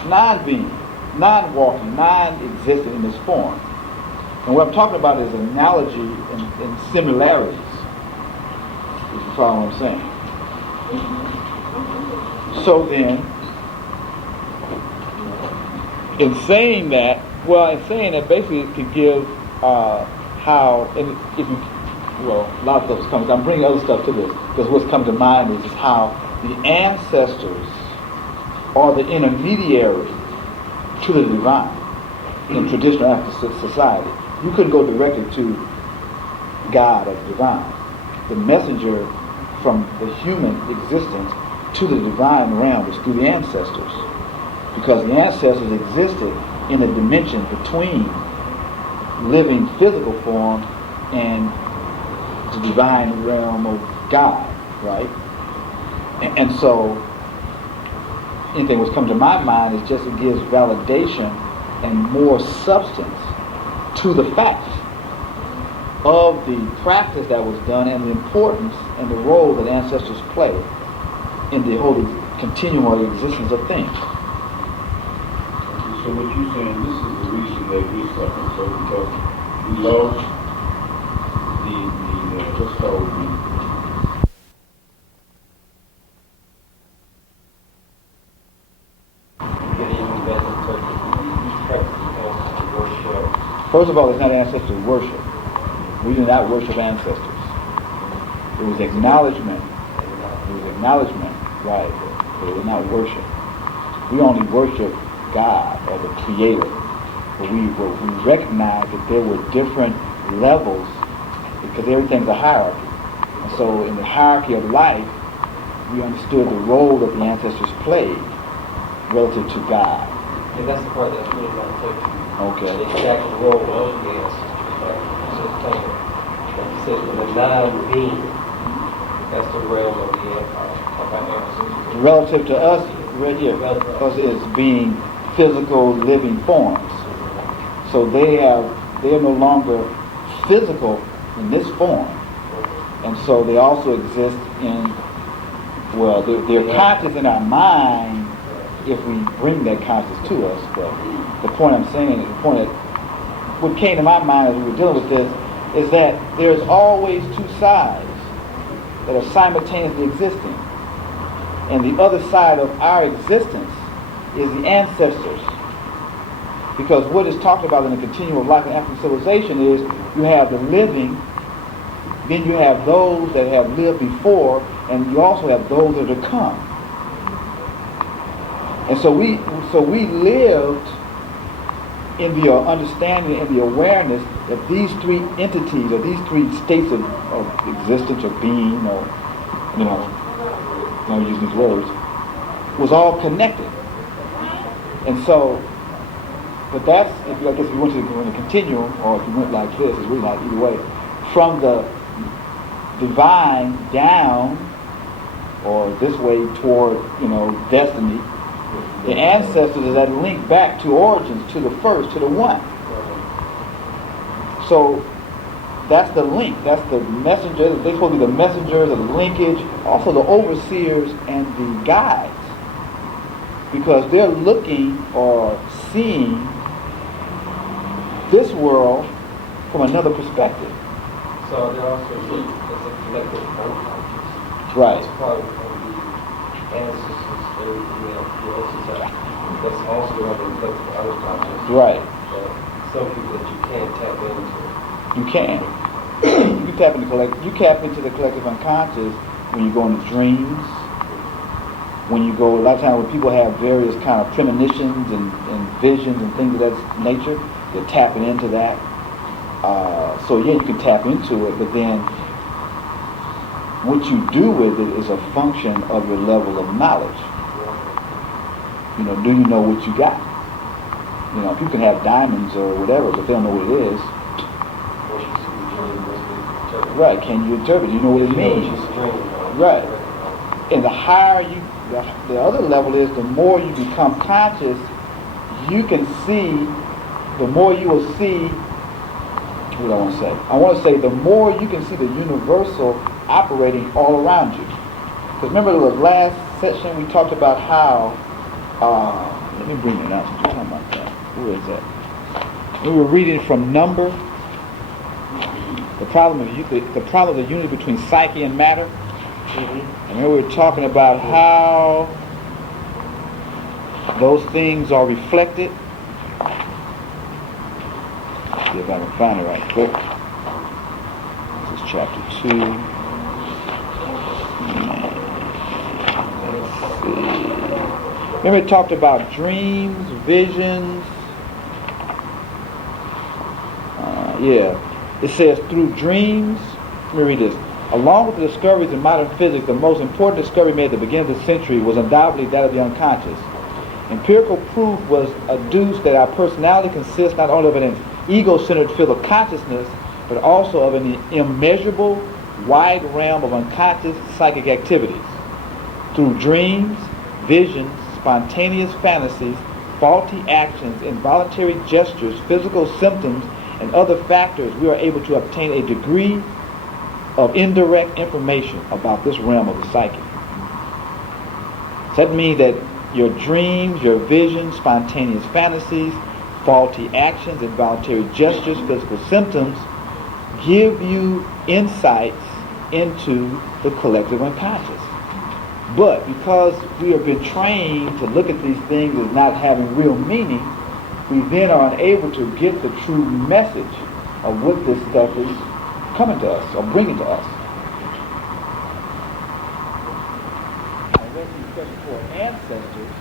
non-being, non-walking, non-existent in this form. And what I'm talking about is analogy and similarities, if you follow what I'm saying. So then, in saying that, basically it could give how, and if you, well, a lot of stuff is coming. I'm bringing other stuff to this because what's come to mind is how the ancestors are the intermediary to the divine in traditional African society. You couldn't go directly to God or the divine. The messenger from the human existence to the divine realm was through the ancestors, because the ancestors existed in a dimension between living physical form and the divine realm of God, right? And so anything which comes to my mind is just it gives validation and more substance to the facts of the practice that was done and the importance and the role that ancestors play in the whole continuum of existence of things. So what you're saying, this is the reason that we're suffering, so because we lost what's called First of all, it's not ancestor worship. We do not worship ancestors. It was acknowledgement. Right? But it was not worship. We only worship God or the Creator. But we recognize that there were different levels because everything's a hierarchy. And so in the hierarchy of life, we understood the role that the ancestors played relative to God. And that's the part that's really not taken. Okay. The exact role of the ancestors, right? So the non-being, that's the realm of the ancestors. Relative to us, right here, because it's being physical, living forms. So they are no longer physical in this form, and so they also exist in, well, they're conscious in our mind if we bring that conscious to us. But the point I'm saying, what came to my mind as we were dealing with this, is that there's always two sides that are simultaneously existing. And the other side of our existence is the ancestors. Because what is talked about in the continuum of life in African civilization is you have the living, then you have those that have lived before, and you also have those that are to come. And so we lived in the understanding and the awareness that these three entities, or these three states of existence or being, or, I'm using these words, was all connected. And so, but that's, I guess if you went to the continuum, or if you went like this, it's really not either way, from the divine down, or this way toward, destiny, the ancestors is that link back to origins, to the first, to the one. So that's the link, that's the messenger, they're supposed to be the messengers of the linkage, also the overseers and the guides. Because they're looking or seeing this world from another perspective. So they're also looking as a collective unconscious. Right. It's part of the ancestors, that's also another collective unconscious. Right. Some people that you can't tap into. You can. You tap into the collective unconscious when you go into dreams. When you go, a lot of times when people have various kind of premonitions and visions and things of that nature, they're tapping into that. So yeah, you can tap into it, but then what you do with it is a function of your level of knowledge. Do you know what you got? People can have diamonds or whatever, but they don't know what it is. Right, can you interpret? You know what it means. Right. And the higher the other level is, the more you become conscious, you can see, the more you will see what do I want to say? I want to say the more you can see the universal operating all around you. Because remember the last session we talked about how, let me bring it out. What are you talking about that? Where is that? We were reading from Number, the problem of the unity between psyche and matter. And then we were talking about how those things are reflected. See if I can find it right quick. This is chapter 2. Let's see. Remember we talked about dreams, visions. It says through dreams. Let me read this. Along with the discoveries in modern physics, the most important discovery made at the beginning of the century was undoubtedly that of the unconscious. Empirical proof was adduced that our personality consists not only of an ego-centered field of consciousness, but also of an immeasurable, wide realm of unconscious psychic activities. Through dreams, visions, spontaneous fantasies, faulty actions, involuntary gestures, physical symptoms, and other factors, we are able to obtain a degree of indirect information about this realm of the psyche. So that means that your dreams, your visions, spontaneous fantasies, faulty actions, involuntary gestures, physical symptoms give you insights into the collective unconscious. But because we have been trained to look at these things as not having real meaning, we then are unable to get the true message of what this stuff is coming to us or bringing to us. I read these questions for ancestors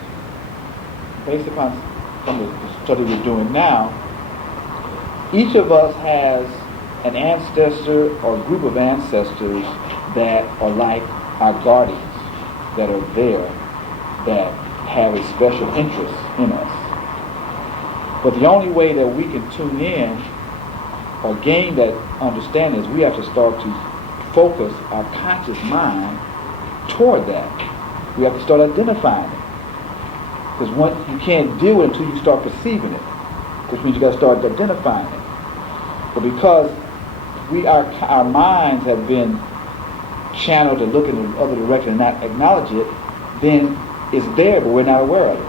based upon some of the study we're doing now. Each of us has an ancestor or group of ancestors that are like our guardians, that are there, that have a special interest in us. But the only way that we can tune in or gain that understanding is we have to start to focus our conscious mind toward that. We have to start identifying it. Because you can't deal with it until you start perceiving it, which means you got to start identifying it. But because our minds have been channeled to look in the other direction and not acknowledge it, then it's there, but we're not aware of it.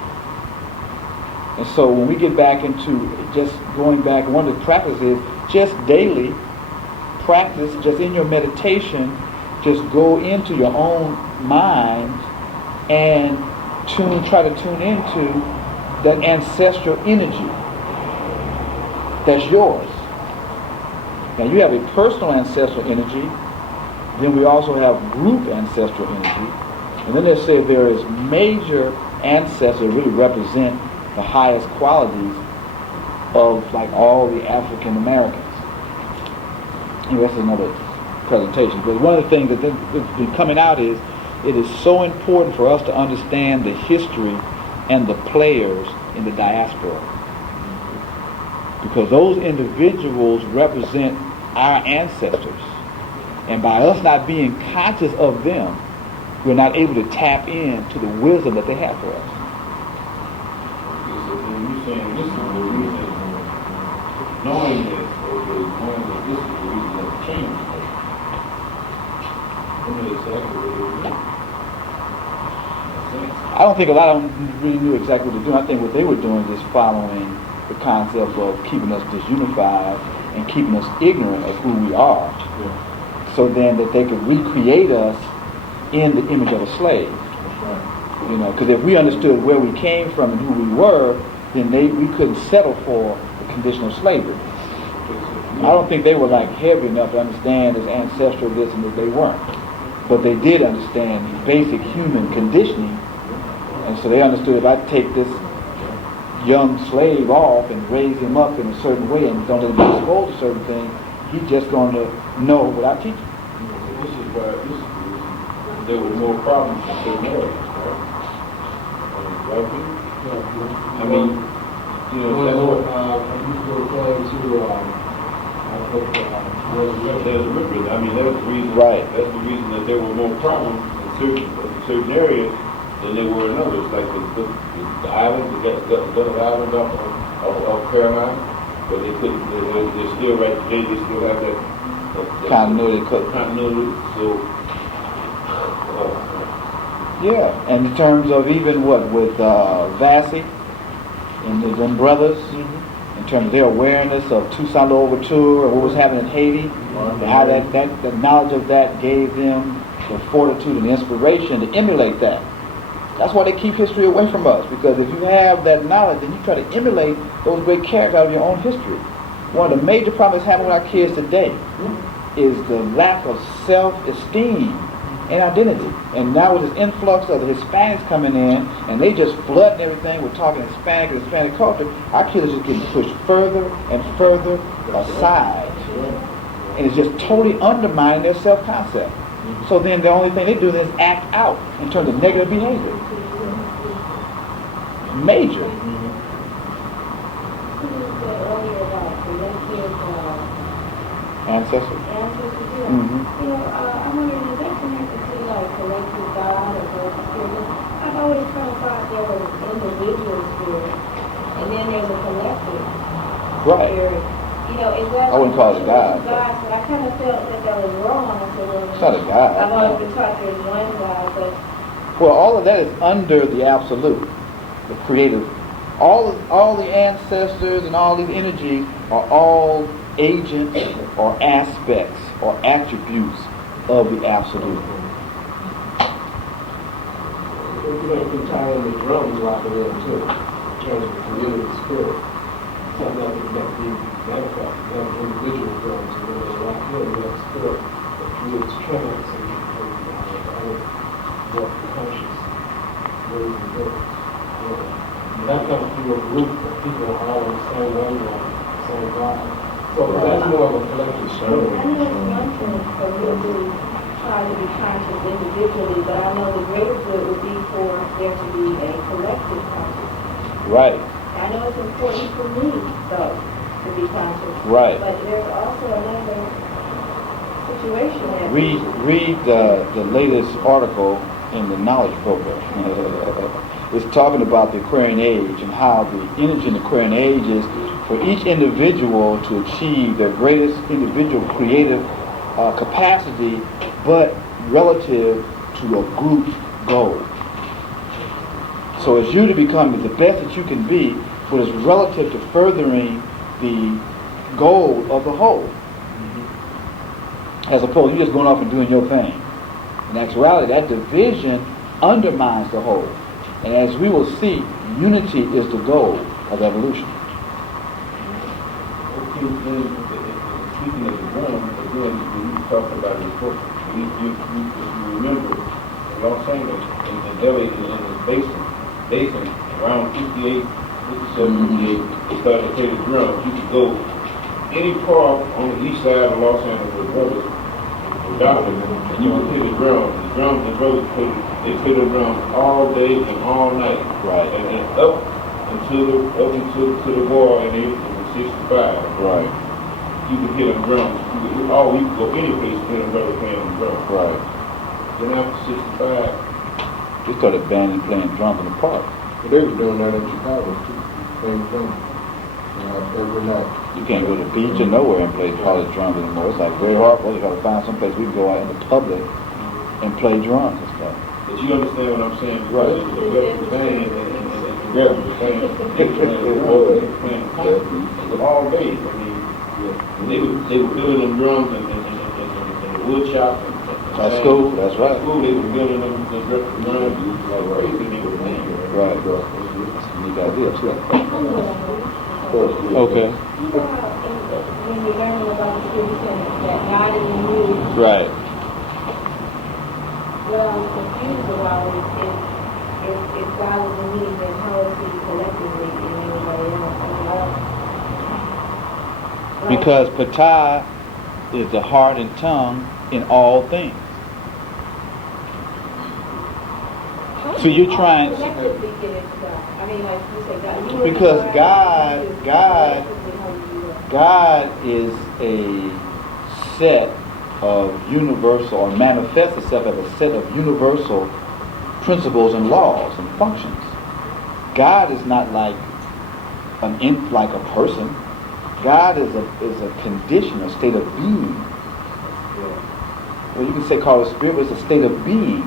And so when we get back into just going back, one of the practices is just daily practice, just in your meditation, just go into your own mind and try to tune into that ancestral energy that's yours. Now you have a personal ancestral energy, then we also have group ancestral energy, and then they say there is major ancestors that really represent the highest qualities of like all the African Americans. Anyway, that's another presentation. But one of the things that's been coming out is it is so important for us to understand the history and the players in the diaspora. Because those individuals represent our ancestors. And by us not being conscious of them, we're not able to tap into the wisdom that they have for us. You're saying this is the reason, knowing this, okay, knowing that this is the reason that changed. I don't think a lot of them really knew exactly what to do. I think what they were doing is following the concept of keeping us disunified and keeping us ignorant of who we are. Yeah. So then that they could recreate us in the image of a slave. Right. You know, because if we understood where we came from and who we were, then we couldn't settle for the condition of slavery. I don't think they were like heavy enough to understand as ancestral this and that they weren't. But they did understand basic human conditioning. And so they understood if I take this young slave off and raise him up in a certain way and don't let him be exposed to certain things, he's just going to know what I teach him. This is why there were more problems in certain areas, right? Right? I mean, you know, that's what I mean, that was the reason. Right. That's the reason that there were more problems in certain areas than there were in others, like the islands, the Gulf Islands of Carolina. but they couldn't. They're still right today. They still have that Continuity. Continuity. So. Yeah, and in terms of even what with Vassie and them brothers, in terms of their awareness of Toussaint Louverture and what was happening in Haiti, and how that the knowledge of that gave them the fortitude and the inspiration to emulate that. That's why they keep history away from us, because if you have that knowledge, then you try to emulate those great characters out of your own history. One of the major problems happening with our kids today is the lack of self-esteem and identity. And now with this influx of the Hispanics coming in, and they just flooding everything with talking Hispanic and Hispanic culture, our kids are just getting pushed further and further aside. And it's just totally undermining their self-concept. So then the only thing they do is act out in terms of negative behavior. Major. Ancestors. Mm-hmm. I'm wondering, is that connected to like collective God or collective spirit? I've always kind of thought there was individual spirit, and then there's a collective spirit. Is that I wouldn't call it a God. God, but I kind of felt that was wrong. It's not a God. I've always been taught there's one God, but well, all of that is under the absolute, the creative. All the ancestors and all these energies are all agents or aspects or attributes of the absolute. You can tie in the drums rocking in too, in terms of the community spirit. Something that can be manifested. You have individual drums, and when they rock in, you have spirit that creates trance and more conscious ways of living. And that comes through a group of people all on the same wavelength, the same vibe. So that's more of a collective spirit. I know it's one thing for me to try to be conscious individually, but I know the greater good would be for there to be a collective consciousness. Right. I know it's important for me, though, to be conscious. Right. But there's also another situation that Read the latest article in the knowledge program. It's talking about the Aquarian age and how the energy in the Aquarian age is for each individual to achieve their greatest individual creative capacity, but relative to a group goal. So it's you to become the best that you can be, but it's relative to furthering the goal of the whole. As opposed to you just going off and doing your thing. In actuality, that division undermines the whole. And as we will see, unity is the goal of evolution. Okay, then, speaking of the drum, again, when you talked about this book, you remember, Los Angeles and LA is in this basin, around 58, 57, 58, they started to play the drums. You could go any part on the east side of Los Angeles brothers, and you could play the drums. The brothers play the drums all day and all night. Right. And up until the war and it was 65. Right. You could hear the drums. You could go any place hear them brothers playing the drums. Right. Then after 65, They started banning playing drums in the park. But they were doing that in Chicago too. Same thing. Every night. You can't go to the beach or nowhere and play college drums anymore. It's like very hard for us. You got to find some place we can go out in the public and play drums and stuff. but you understand what I'm saying? Right. Because the rebel band and the rebel band, they were playing concert all day. I mean, they were building them drums in the wood shop. At school, that's right. At school, they were building them drums like crazy. They were playing. Right. Neat idea too. Okay. when you're learning about the Spirit Center, that God is in you. Right. What I was confused about is if God was in me, then how is He collectively in everybody else? Because Patah is the heart and tongue in all things. So you're trying. Collectively get into God. I mean, like you say, God. You Because and God is a set of universal, or manifests itself as a set of universal principles and laws and functions. God is not like a person. God is a condition, a state of being. Well, you can say call it spirit, but it's a state of being.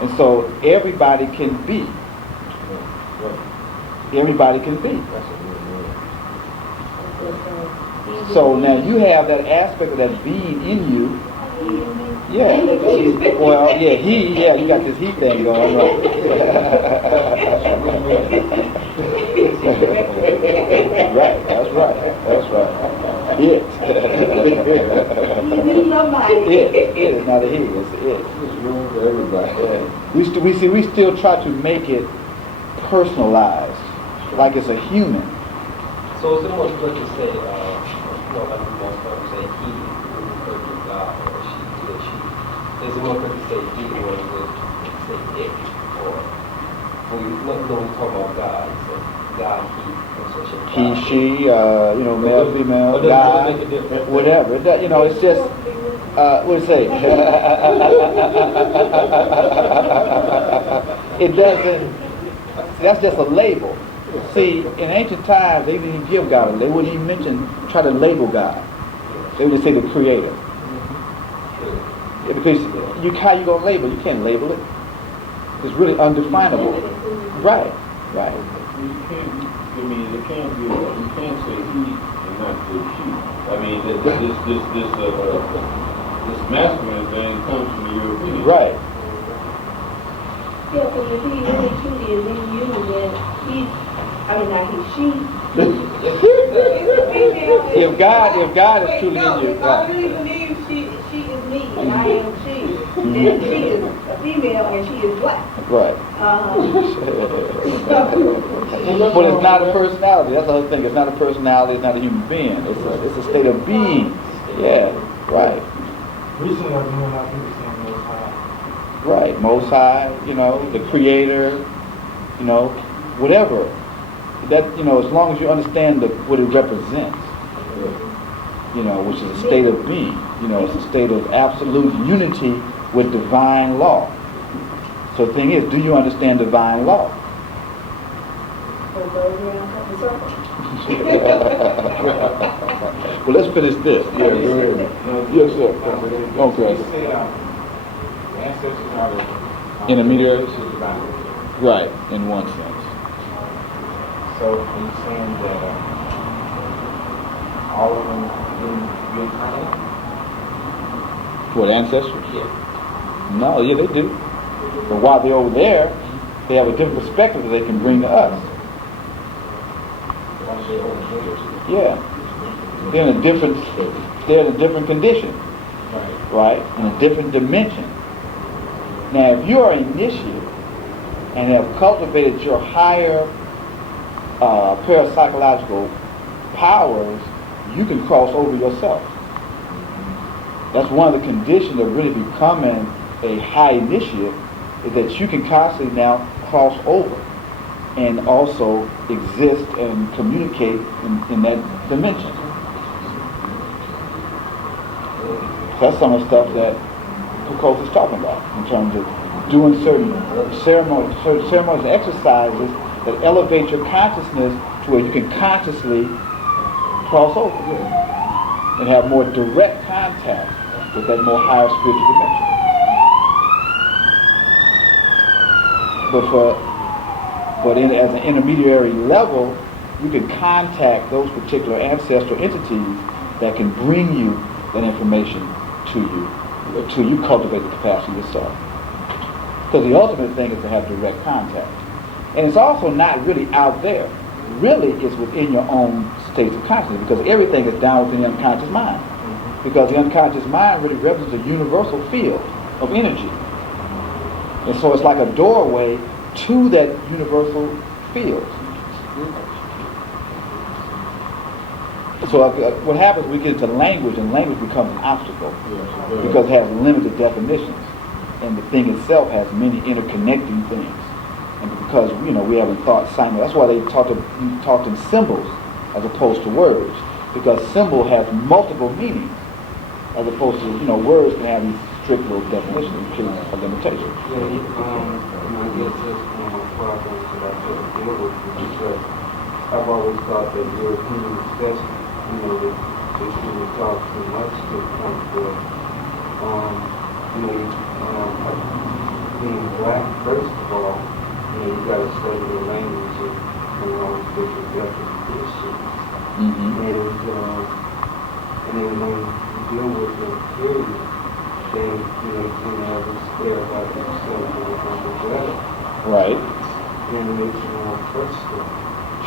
And so everybody can be. Everybody can be. So now you have that aspect of that being in you. Yeah. Well, yeah, you got this he thing going on. Right, that's right. It. It is not a he, it's it. There's room for everybody. Yeah. We still try to make it personalized, like it's a human. So is it more correct to say, like most times say he, refer to God, or she, is it more correct to say he, or is it say it, or when we talk about God, so God, he, He, she, male, female, God, whatever. It's just, what do you say? It doesn't, that's just a label. See, in ancient times, they didn't even give God a label. They wouldn't even try to label God. They would just say the Creator. Yeah, because how you going to label? You can't label it. It's really undefinable. Right. You can't say he and not say she. I mean, this masculine thing comes from the European. Right. Yeah, because if he really truly is in you, then he's, not he, she. If God is truly in you, if I really believe she is me and I am she, then she is a female and she is black. Right. But it's not a personality. That's the whole thing. It's not a personality. It's not a human being. It's a state of being. Yeah. Right. Recently, I've been hearing a lot of people saying Most High. Right. Most High. The Creator. Whatever. That as long as you understand what it represents. Which is a state of being. It's a state of absolute unity with divine law. So the thing is, do you understand divine law? Well, let's finish this. Yeah, go ahead. Yes, sir. Okay. You say ancestors are the Intermediaries? divine. Right, in one sense. So are you saying that all of them didn't reincarnate? What, ancestors? Yeah. No, yeah, they do. But while they're over there, they have a different perspective that they can bring to us. Yeah. They're in a different condition. Right? In a different dimension. Now, if you are an initiate and have cultivated your higher parapsychological powers, you can cross over yourself. That's one of the conditions of really becoming a high initiate, is that you can constantly now cross over and also exist and communicate in that dimension. That's some of the stuff that Foucault is talking about in terms of doing certain ceremonies and exercises that elevate your consciousness to where you can consciously cross over and have more direct contact with that more higher spiritual dimension. As an intermediary level, you can contact those particular ancestral entities that can bring you that information to you until you cultivate the capacity yourself. Because the ultimate thing is to have direct contact. And it's also not really out there. Really, it's within your own states of consciousness, because everything is down within the unconscious mind. Because the unconscious mind really represents a universal field of energy. And so it's like a doorway to that universal field. So what happens, we get into language, and language becomes an obstacle because it has limited definitions, and the thing itself has many interconnecting things. And because we haven't thought simultaneously, that's why they talked in symbols as opposed to words, because symbol has multiple meanings, as opposed to words can have these strict little definitions, including a limitation. I guess just what I was about to deal with is just I've always thought that European, especially, they seem to talk too much to the point where, being black, first of all, you got to study the language and all the different definitions. And then when you deal with the period, then, you have this square about yourself and the umbrella. Right. Then it makes you more personal.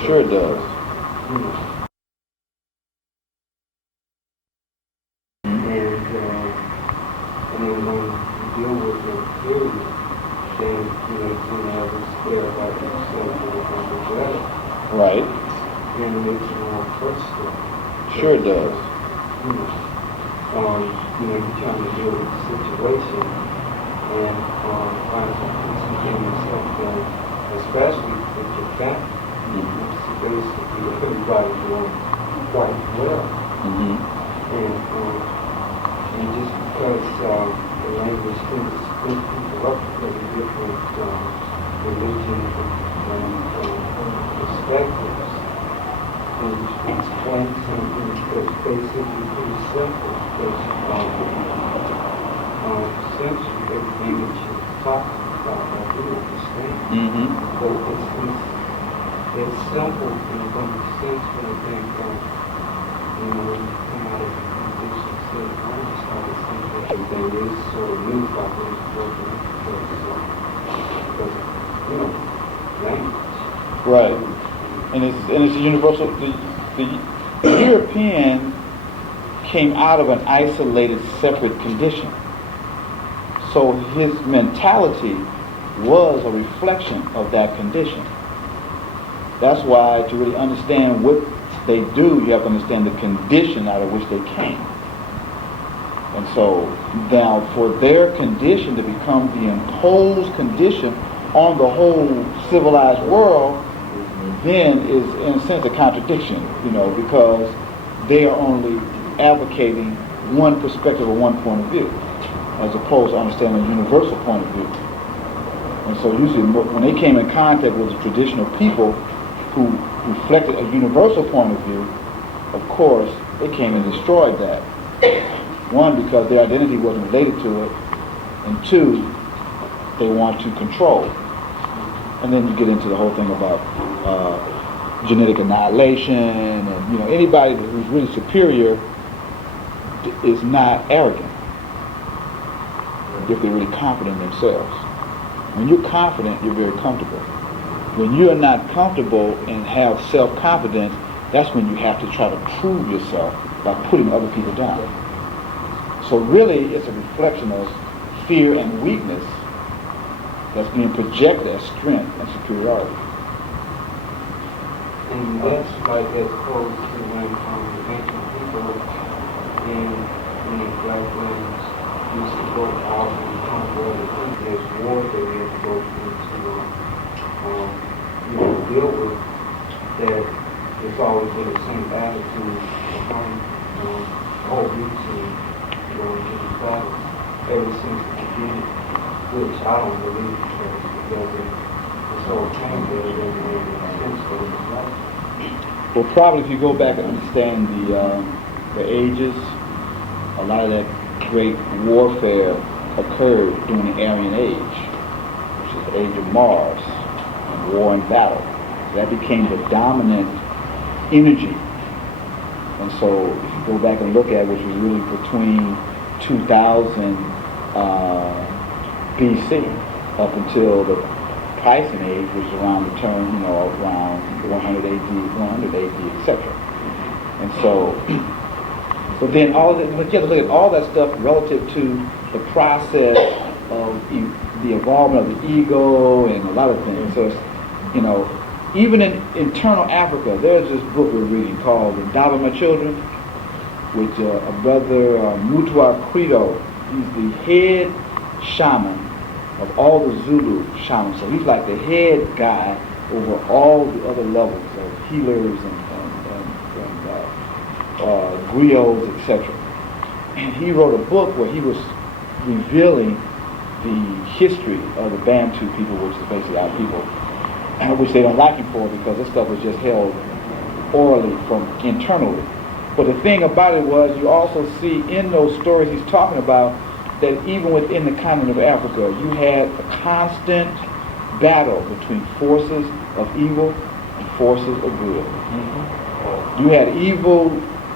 Sure it does. And then when you deal with the period, then, you have this square about yourself and the umbrella. Right. Then it makes you more personal. Sure it does. You're trying to deal with the situation and find some peace within yourself, especially with your family. Basically, everybody's doing quite well. And just because the language splits people up because of different religions and perspectives, and explain something that's basically pretty simple. Because essentially everything that you're talking about, I do understand. But it's simple and it's going to be sense when I think when you come out of the condition state, I understand the sense that everything is sort of unified when it's broken up because language. Right. And it's universal. The European came out of an isolated, separate condition. So his mentality was a reflection of that condition. That's why to really understand what they do, you have to understand the condition out of which they came. And so now for their condition to become the imposed condition on the whole civilized world, then is in a sense a contradiction, because they are only advocating one perspective or one point of view, as opposed to understanding a universal point of view. And so usually when they came in contact with the traditional people who reflected a universal point of view, of course, they came and destroyed that. One, because their identity wasn't related to it, and two, they want to control. And then you get into the whole thing about genetic annihilation, and anybody who's really superior is not arrogant if they're really confident in themselves. When you're confident, you're very comfortable. When you're not comfortable and have self-confidence, that's when you have to try to prove yourself by putting other people down. So really, it's a reflection of fear and weakness that's being projected as strength and superiority. And that's like as opposed to when the ancient people in the black lands used to go out and conquer other countries. There's war that we have to go through to deal with, that it's always been the same attitude behind all reaching into these battles ever since the beginning, which I don't believe because it's all pain that it doesn't make any sense for his life. Well, probably if you go back and understand the ages, a lot of that great warfare occurred during the Aryan Age, which is the age of Mars, and war and battle. That became the dominant energy. And so if you go back and look at, which was really between 2000 BC up until the Piscean age, which is around the turn, around 100 AD, etc. And so then all that, but you have to look at all that stuff relative to the process of the involvement of the ego and a lot of things. So it's, even in internal Africa, there's this book we're reading called The Tao of My Children, which a brother, Mutua Credo, he's the head shaman of all the Zulu shamans. So he's like the head guy over all the other levels of healers and griots, etc. And he wrote a book where he was revealing the history of the Bantu people, which is basically our people, which they don't like him for because this stuff was just held orally, from internally. But the thing about it was, you also see in those stories he's talking about that even within the continent of Africa, you had a constant battle between forces of evil and forces of good. You had evil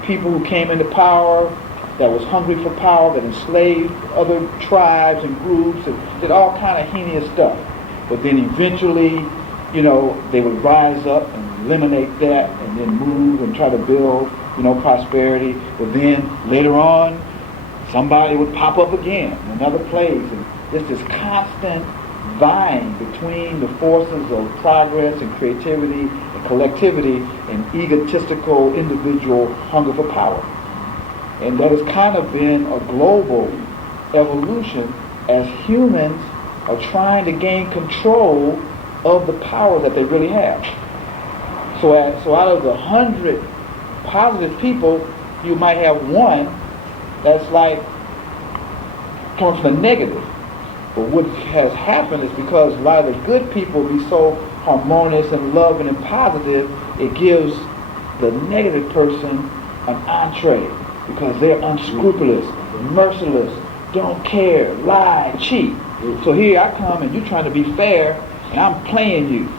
people who came into power that was hungry for power, that enslaved other tribes and groups and did all kind of heinous stuff. But then eventually, they would rise up and eliminate that and then move and try to build, prosperity. But then later on, somebody would pop up again in another place. And just this constant vying between the forces of progress and creativity and collectivity and egotistical individual hunger for power. And that has kind of been a global evolution as humans are trying to gain control of the power that they really have. So out of the 100 positive people, you might have one that's like coming from the negative. But what has happened is because a lot of the good people be so harmonious and loving and positive, it gives the negative person an entree because they're unscrupulous, merciless, don't care, lie, cheat. So here I come and you're trying to be fair and I'm playing you,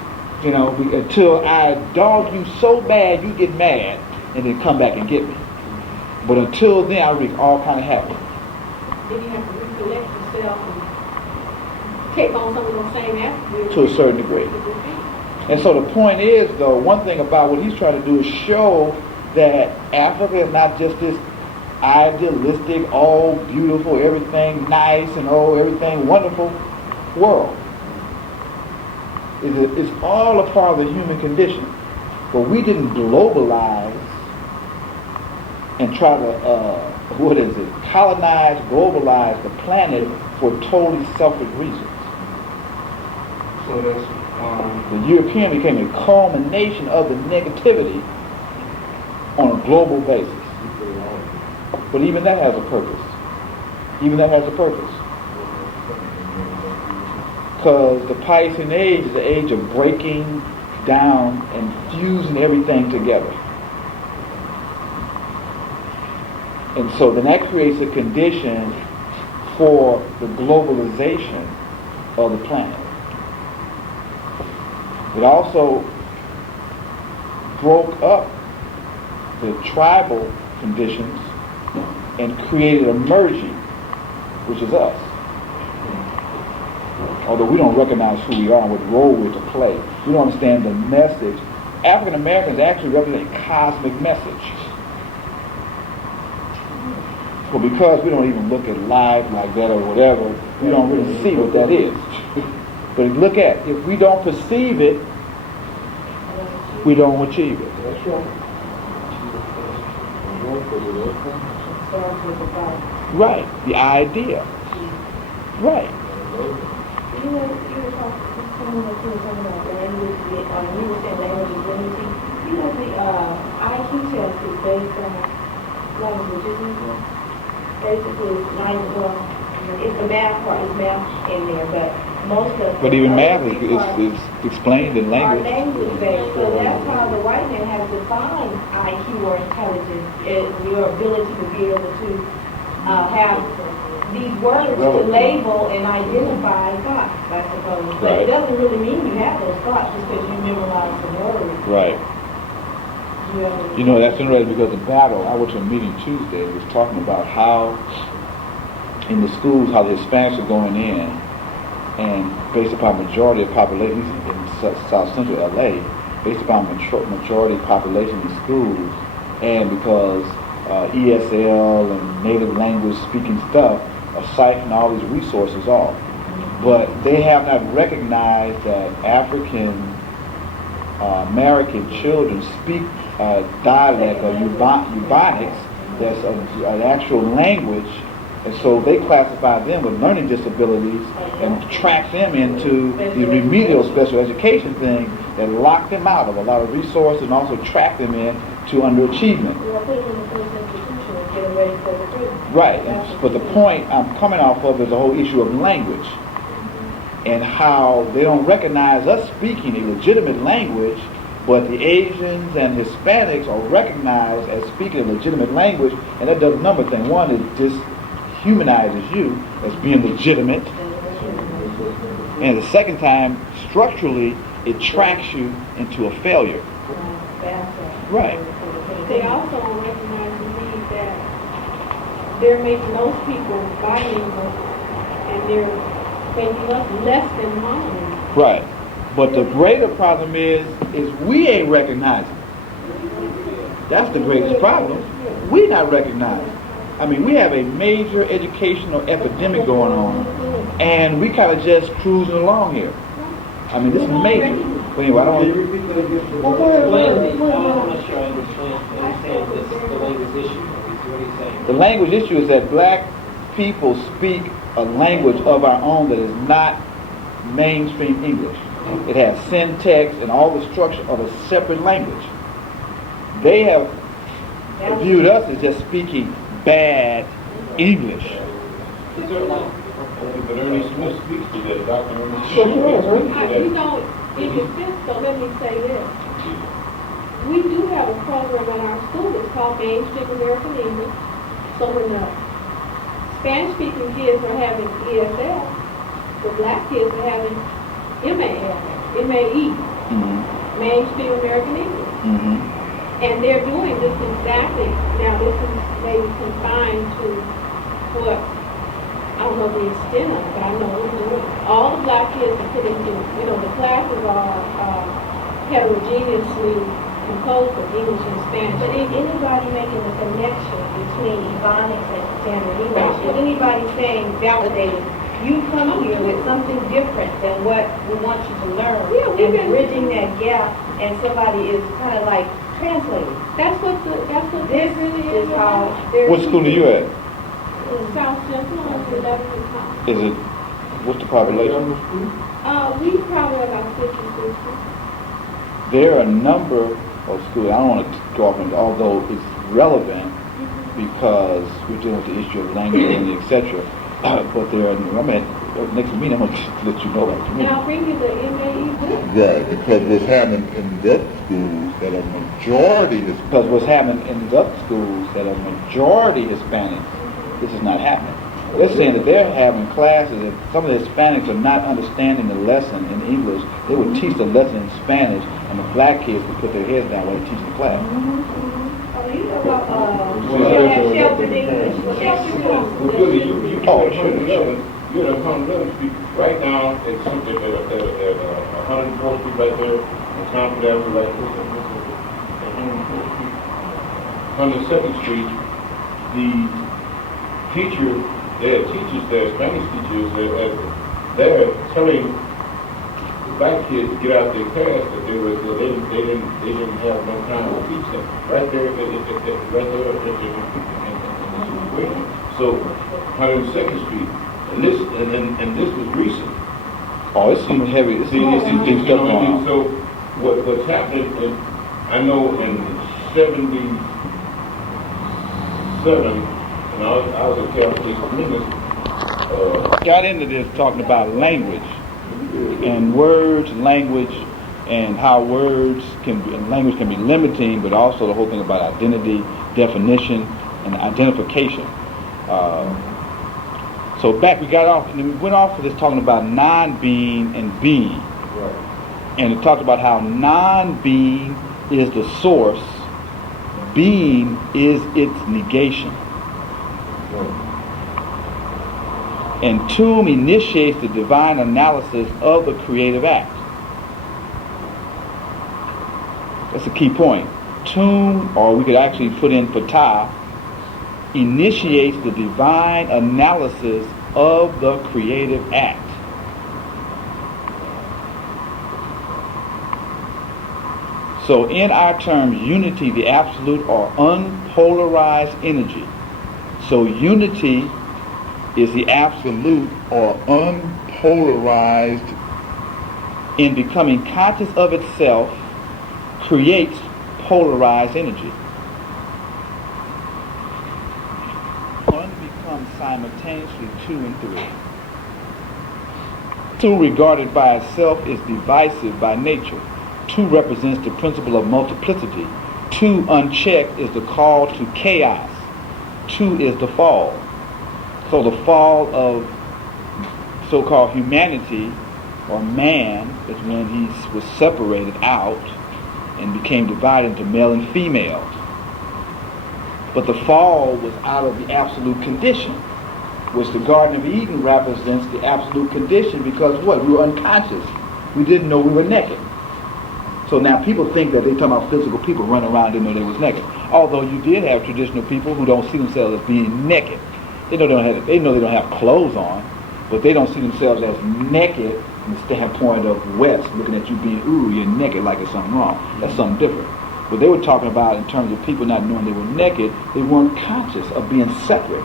until I dog you so bad you get mad and then come back and get me. But until then I wreak all kind of havoc. Then you have to recollect yourself and take on some of those same attributes. To a certain degree. And so the point is, though, one thing about what he's trying to do is show that Africa is not just this idealistic, all beautiful, everything nice and everything wonderful world. It's all a part of the human condition. But we didn't globalize and try to, colonize, globalize the planet for totally selfish reasons. So that's the European became a culmination of the negativity on a global basis. But even that has a purpose. Because the Piscean age is the age of breaking down and fusing everything together. And so then that creates a condition for the globalization of the planet. It also broke up the tribal conditions and created a merging, which is us. Although we don't recognize who we are and what role we're to play, we don't understand the message. African Americans actually represent a cosmic message. But because we don't even look at life like that or whatever, we don't really see what that is. But look at, if we don't perceive it, we don't achieve it. That's right. Right, the idea. Right. You were talking to someone who was talking about language, you were saying language ability. The IQ test is based on language, isn't it? Basically, it's the math part, it's math in there, but most of But even math is explained in language. Are language based, so that's how the white man has defined IQ or intelligence, is your ability to be able to have these words to label and identify thoughts, I suppose. But it doesn't really mean you have those thoughts just because you memorize the words. Right. That's interesting because the battle, I went to a meeting Tuesday, it was talking about how in the schools, how the Hispanics are going in, and based upon majority of population in South Central LA, based upon majority population in schools, and because ESL and native language speaking stuff are siphoning all these resources off. But they have not recognized that African American children speak dialect or Ebonics, that's an actual language, and so they classify them with learning disabilities and track them into the remedial special education thing that lock them out of a lot of resources and also track them into underachievement. Right, but the point I'm coming off of is the whole issue of language and how they don't recognize us speaking a legitimate language But the Asians and Hispanics are recognized as speaking a legitimate language, and that does a number of things. One, it dishumanizes you as being legitimate. And the second time, structurally, it tracks you into a failure. Right. They also recognize the need that they're making those people bilingual and they're making us less than monolingual. Right. But the greater problem is we ain't recognizing. That's the greatest problem. We're not recognizing. I mean, we have a major educational epidemic going on, and we kind of just cruising along here. I mean, this is major. But anyway, I don't want to... I'm not sure I understand this, the language issue. What are you saying? The language issue is that black people speak a language of our own that is not mainstream English. It has syntax and all the structure of a separate language. They have viewed us as just speaking bad English. But Ernie Smith speaks to that. Dr. Ernie Smith You speaks to that. know, in the sense, so let me say this. We do have a program in our school that's called Mainstream American English. So when the Spanish-speaking kids are having ESL, the black kids are having MAE, Mainstream American English. And they're doing this exactly. Now this is maybe confined to what, I don't know the extent of it, but I know we're doing it. All the black kids are put into, the classes are heterogeneously composed of English and Spanish. But is anybody making a connection between Ebonics and Standard English? Is anybody saying, validating, you come here with something different than what we want you to learn, and bridging that gap, and somebody is kind of like translating. That's what This is how. What school are you at? South Central on the 11th and top. Is it, what's the population? We probably about 50, 60. There are a number of schools, I don't want to go off into, although it's relevant because we're dealing with the issue of language and etc. But there are, next meeting I'm going to let you know that. And I'll bring you the MAE book. Yeah, because what's happening in that schools that are majority is Because what's happening in the other schools that are majority Hispanic, this is not happening. They're saying that they're having classes that some of the Hispanics are not understanding the lesson in English. They would teach the lesson in Spanish, and the black kids would put their heads down while they're teaching the class. Oh, you know about sheltered English. You're at 111th Street. Right now, it's something at 104th Street right there, and Concord Avenue right there. 102nd Street, the teachers there, Spanish teachers, they're telling black kids to get out their class that they didn't have no time to teach them. Right there, in the situation. So 102nd Street, and this was recent. Oh, it's some heavy, it's some deep stuff going on. So what's happening is, I know in 77, and I was a Catholic minister. Got into this talking about language and words, language, and how words and language can be limiting, but also the whole thing about identity, definition, and identification. So back we got off, and we went off of this talking about non-being and being. Right. And it talked about how non-being is the source, being is its negation. And Tomb initiates the divine analysis of the creative act. That's a key point. Tomb, or we could actually put in Ptah, initiates the divine analysis of the creative act. So in our terms, unity, the absolute, or unpolarized energy. So unity is the absolute or unpolarized in becoming conscious of itself, creates polarized energy. One becomes simultaneously 2 and 3. 2 regarded by itself is divisive by nature. 2 represents the principle of multiplicity. 2 unchecked is the call to chaos. 2 is the fall. So the fall of so-called humanity or man is when he was separated out and became divided into male and female. But the fall was out of the absolute condition, which the Garden of Eden represents the absolute condition because what? We were unconscious. We didn't know we were naked. So now people think that they're talking about physical people running around didn't know they was naked. Although you did have traditional people who don't see themselves as being naked. They know they don't have clothes on, but they don't see themselves as naked from the standpoint of West, looking at you being, ooh, you're naked, like it's something wrong. That's something different. What they were talking about in terms of people not knowing they were naked, they weren't conscious of being separate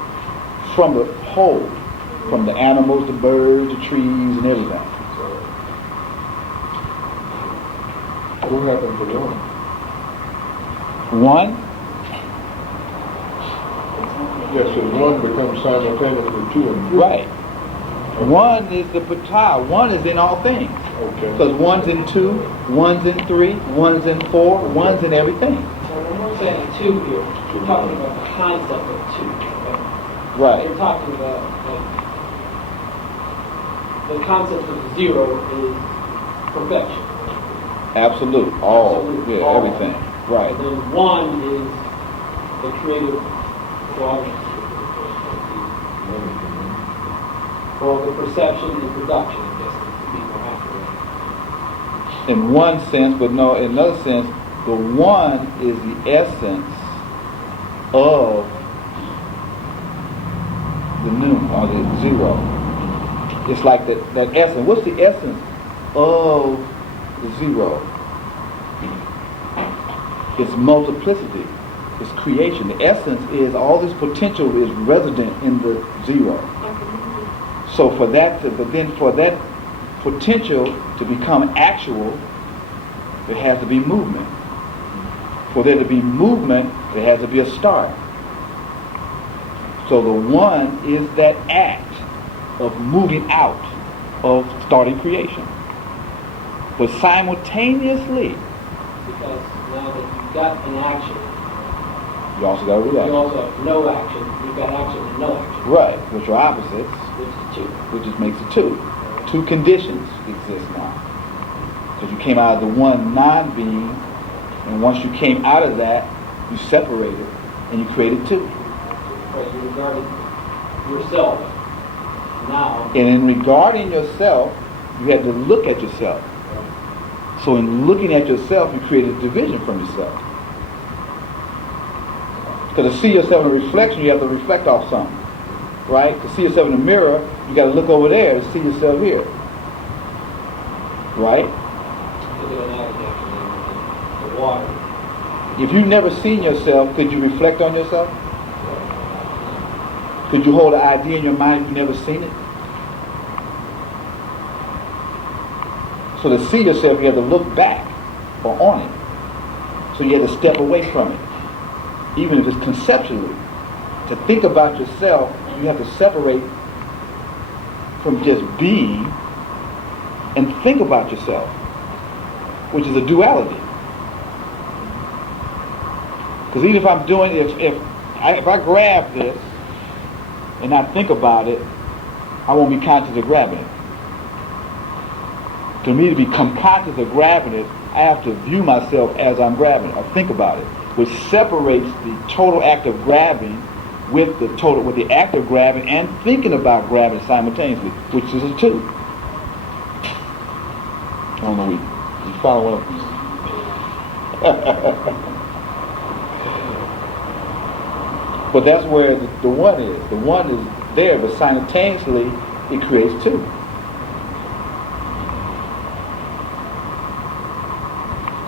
from the whole, from the animals, the birds, the trees, and everything. What happened to one? One, Yes, so one becomes simultaneously 2 and 3. right. One is the patah. One is in all things. Okay. Because one's in 2, one's in 3, one's in 4, one's in everything. So when we're saying 2 here, we're talking about the concept of 2. Right. We're talking about the concept of 0 is perfection. Absolute. All. Absolute. Yeah, All. everything. Right. And then 1 is the creative quality, or the perception and production, I guess, to be more accurate. In one sense, but no, in another sense, the one is the essence of the noon, or the 0. It's like that essence. What's the essence of the 0? It's multiplicity. It's creation. The essence is all this potential is resident in the 0. So for that potential to become actual, there has to be movement. For there to be movement, there has to be a start. So the 1 is that act of moving out, of starting creation. But simultaneously, Because now that you've got an action, you also got a you reaction. also have no action. You've got action and no action, Right, which are opposites, which is 2. which just makes it 2. 2 conditions exist now. Because you came out of the 1 non-being, and once you came out of that, you separated, and you created 2. Because you regarded yourself now. And in regarding yourself, you had to look at yourself. So in looking at yourself, you created a division from yourself. Because to see yourself in a reflection, you have to reflect off something. Right? To see yourself in the mirror, you got to look over there to see yourself here. Right? Look at another action, the water. If you've never seen yourself, could you reflect on yourself? Could you hold an idea in your mind if you've never seen it? So to see yourself, you have to look back or on it. So you have to step away from it. Even if it's conceptually. To think about yourself, you have to separate from just being and think about yourself, which is a duality. Because even if I'm doing, if I grab this and I think about it, I won't be conscious of grabbing it. To me to become conscious of grabbing it, I have to view myself as I'm grabbing it or think about it, which separates the total act of grabbing with the act of grabbing and thinking about grabbing simultaneously, which is a 2. I don't know, you follow what But that's where the 1 is. The 1 is there, but simultaneously it creates 2.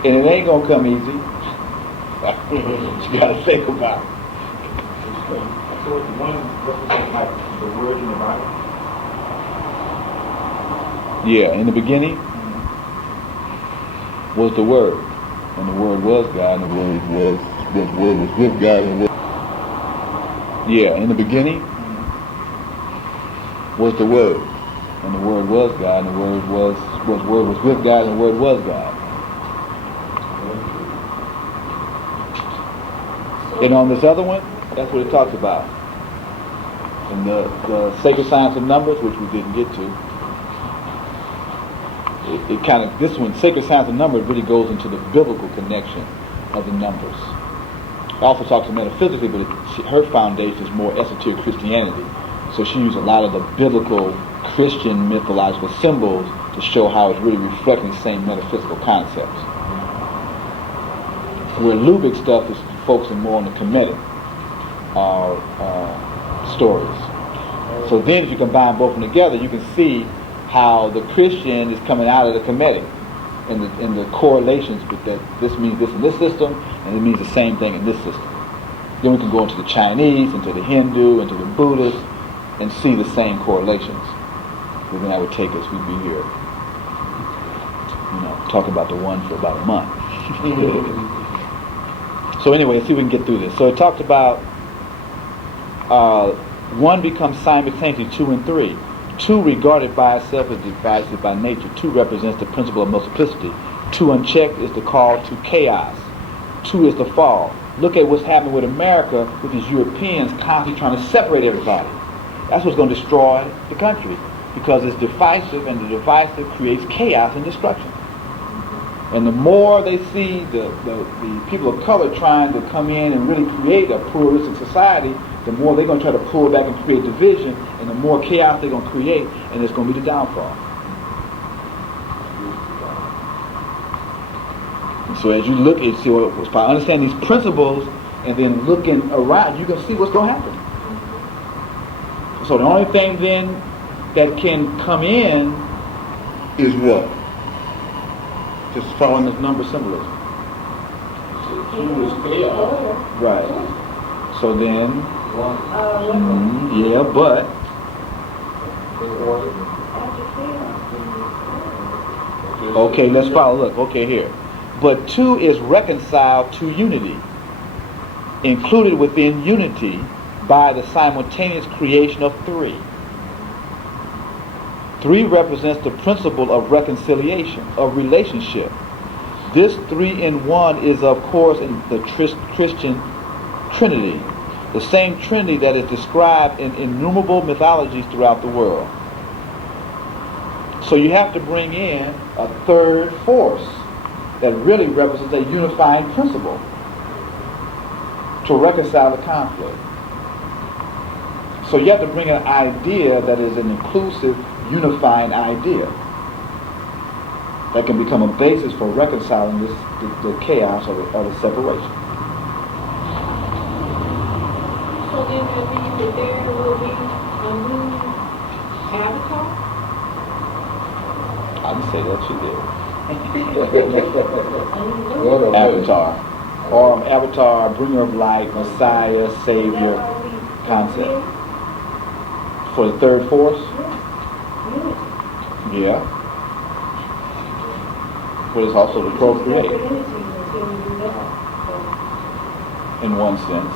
And it ain't gonna come easy. You gotta think about it. So 1 represents like the word in the Bible. Yeah, in the beginning was the Word, and the Word was God, and the Word was with God, and yeah, in the beginning was the Word, and the Word was God, and the Word was with God, and the Word was God. And on this other one, that's what it talks about. And the sacred science of numbers, which we didn't get to, it kind of, this one, sacred science of numbers, really goes into the biblical connection of the numbers. It also talks metaphysically, but her foundation is more esoteric Christianity. So she used a lot of the biblical Christian mythological symbols to show how it's really reflecting the same metaphysical concepts. Where Lubick stuff is focusing more on the Kemetic stories. So then if you combine both of them together, you can see how the Christian is coming out of the Kemetic and the correlations with that. This means this in this system, and it means the same thing in this system. Then we can go into the Chinese, into the Hindu, into the Buddhist, and see the same correlations. And then that would take us, we'd be here, talking about the one for about a month. So anyway, let's see if we can get through this. So it talks about one becomes simultaneously 2 and 3. 2 regarded by itself as divisive by nature. 2 represents the principle of multiplicity. 2 unchecked is the call to chaos. 2 is the fall. Look at what's happening with America, with these Europeans constantly trying to separate everybody. That's what's going to destroy the country, because it's divisive, and the divisive creates chaos and destruction. And the more they see the people of color trying to come in and really create a pluralistic society, the more they're going to try to pull back and create division, and the more chaos they're going to create, and it's going to be the downfall. And so as you look and see by understanding these principles and then looking around, you can see what's going to happen. So the only thing then that can come in Is what? just following this number symbolism. Two is chaos. Right. So then, but okay, let's follow. Look, okay here. But 2 is reconciled to unity, included within unity by the simultaneous creation of 3. 3 represents the principle of reconciliation, of relationship. This 3 in 1 is, of course, in the Christian Trinity, the same Trinity that is described in innumerable mythologies throughout the world. So you have to bring in a third force that really represents a unifying principle to reconcile the conflict. So you have to bring an idea that is an inclusive, unifying idea that can become a basis for reconciling the chaos or the separation. So then there will be a new avatar? I didn't say that, she did. Avatar. Or avatar, bringer of light, Messiah, Savior concept. For the third force? Yeah. But it's also to procreate. In one sense.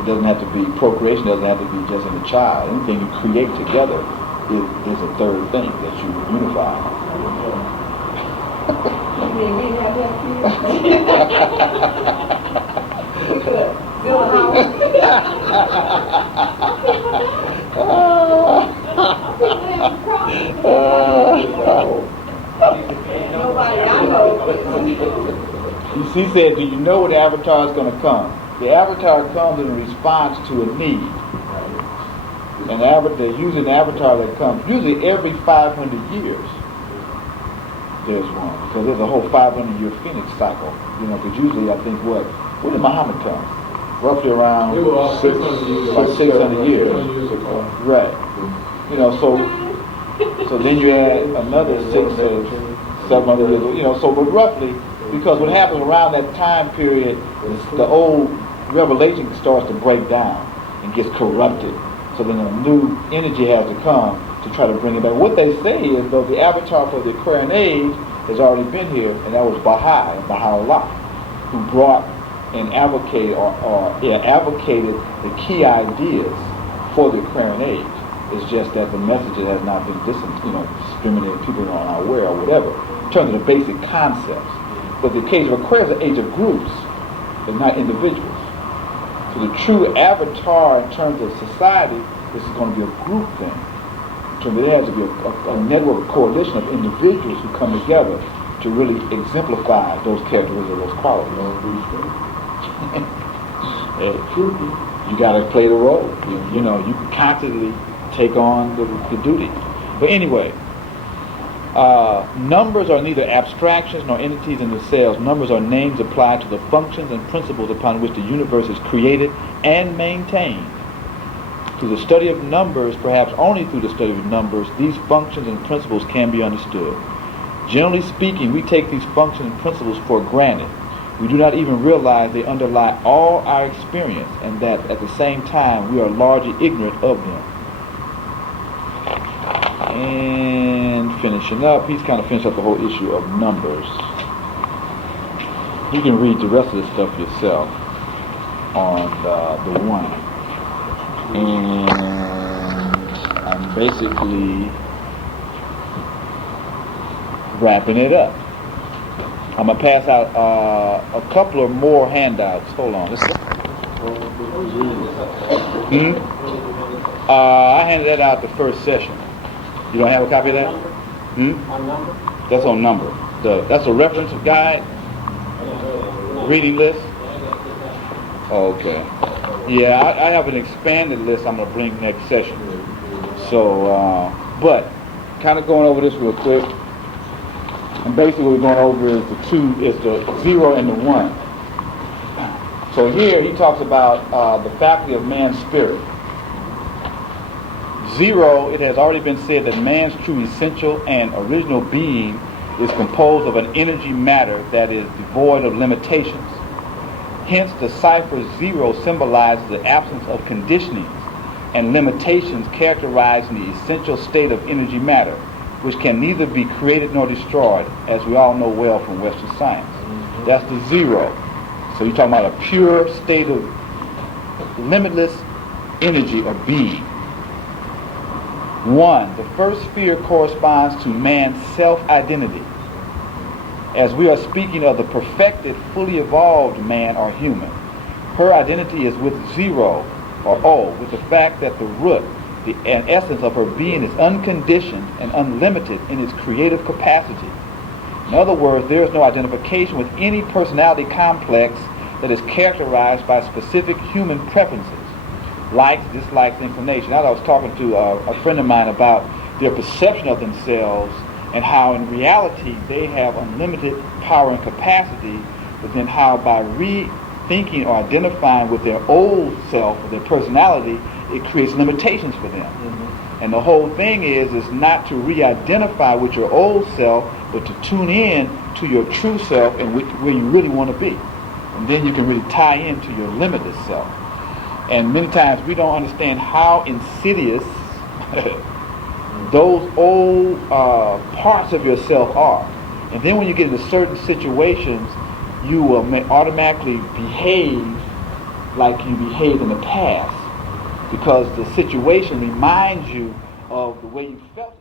It doesn't have to be, procreation doesn't have to be just in a child. Anything you create together is a third thing that you unify. She said, do you know when the avatar is going to come? The avatar comes in response to a need. And they're using the avatar that comes, usually every 500 years. There's one, because there's a whole 500-year Phoenix cycle. Because usually I think when did Muhammad come? Roughly around 600 years. Right. So then you add another 600 or 700 years. So but roughly, because what happens around that time period is the old revelation starts to break down and gets corrupted. So then a new energy has to come to try to bring it back. What they say is, though, the avatar for the Aquarian age has already been here, and that was Baha'u'llah, who brought and advocated advocated the key ideas for the Aquarian age. It's just that the message has not been discriminated, people are not aware or whatever, in terms of the basic concepts. But the case of Aquarius is an age of groups, but not individuals. So the true avatar in terms of society, this is going to be a group thing. So there has to be a network, a coalition of individuals who come together to really exemplify those characteristics, those qualities. You got to play the role. You know, you can constantly take on the duty. But anyway, numbers are neither abstractions nor entities in themselves. Numbers are names applied to the functions and principles upon which the universe is created and maintained. Through the study of numbers, perhaps only through the study of numbers, these functions and principles can be understood. Generally speaking, we take these functions and principles for granted. We do not even realize they underlie all our experience, and that at the same time we are largely ignorant of them. And finishing up, he's kind of finished up the whole issue of numbers. You can read the rest of this stuff yourself on the one. And I'm basically wrapping it up. I'm going to pass out a couple of more handouts. Hold on. I handed that out the first session. You don't have a copy of that? On number? That's on number. That's a reference guide? Reading list? Okay. Yeah, I have an expanded list I'm going to bring next session. So, but, kind of going over this real quick. And basically what we're going over is the 0 and the 1. So here he talks about the faculty of man's spirit. 0, it has already been said that man's true essential and original being is composed of an energy matter that is devoid of limitations. Hence, the cipher 0 symbolizes the absence of conditionings and limitations characterizing the essential state of energy matter, which can neither be created nor destroyed, as we all know well from Western science. That's the 0. So you're talking about a pure state of limitless energy of being. 1. The first sphere corresponds to man's self-identity. As we are speaking of the perfected, fully evolved man or human, her identity is with 0 or O, with the fact that the root, the essence of her being is unconditioned and unlimited in its creative capacity. In other words, there is no identification with any personality complex that is characterized by specific human preferences, likes, dislikes, inclination. Now I was talking to a friend of mine about their perception of themselves and how in reality they have unlimited power and capacity, but then how by rethinking or identifying with their old self, or their personality, it creates limitations for them. Mm-hmm. And the whole thing is not to re-identify with your old self, but to tune in to your true self and where you really want to be. And then you can really tie into your limitless self. And many times we don't understand how insidious those old parts of yourself are. And then when you get into certain situations, you will automatically behave like you behaved in the past, because the situation reminds you of the way you felt.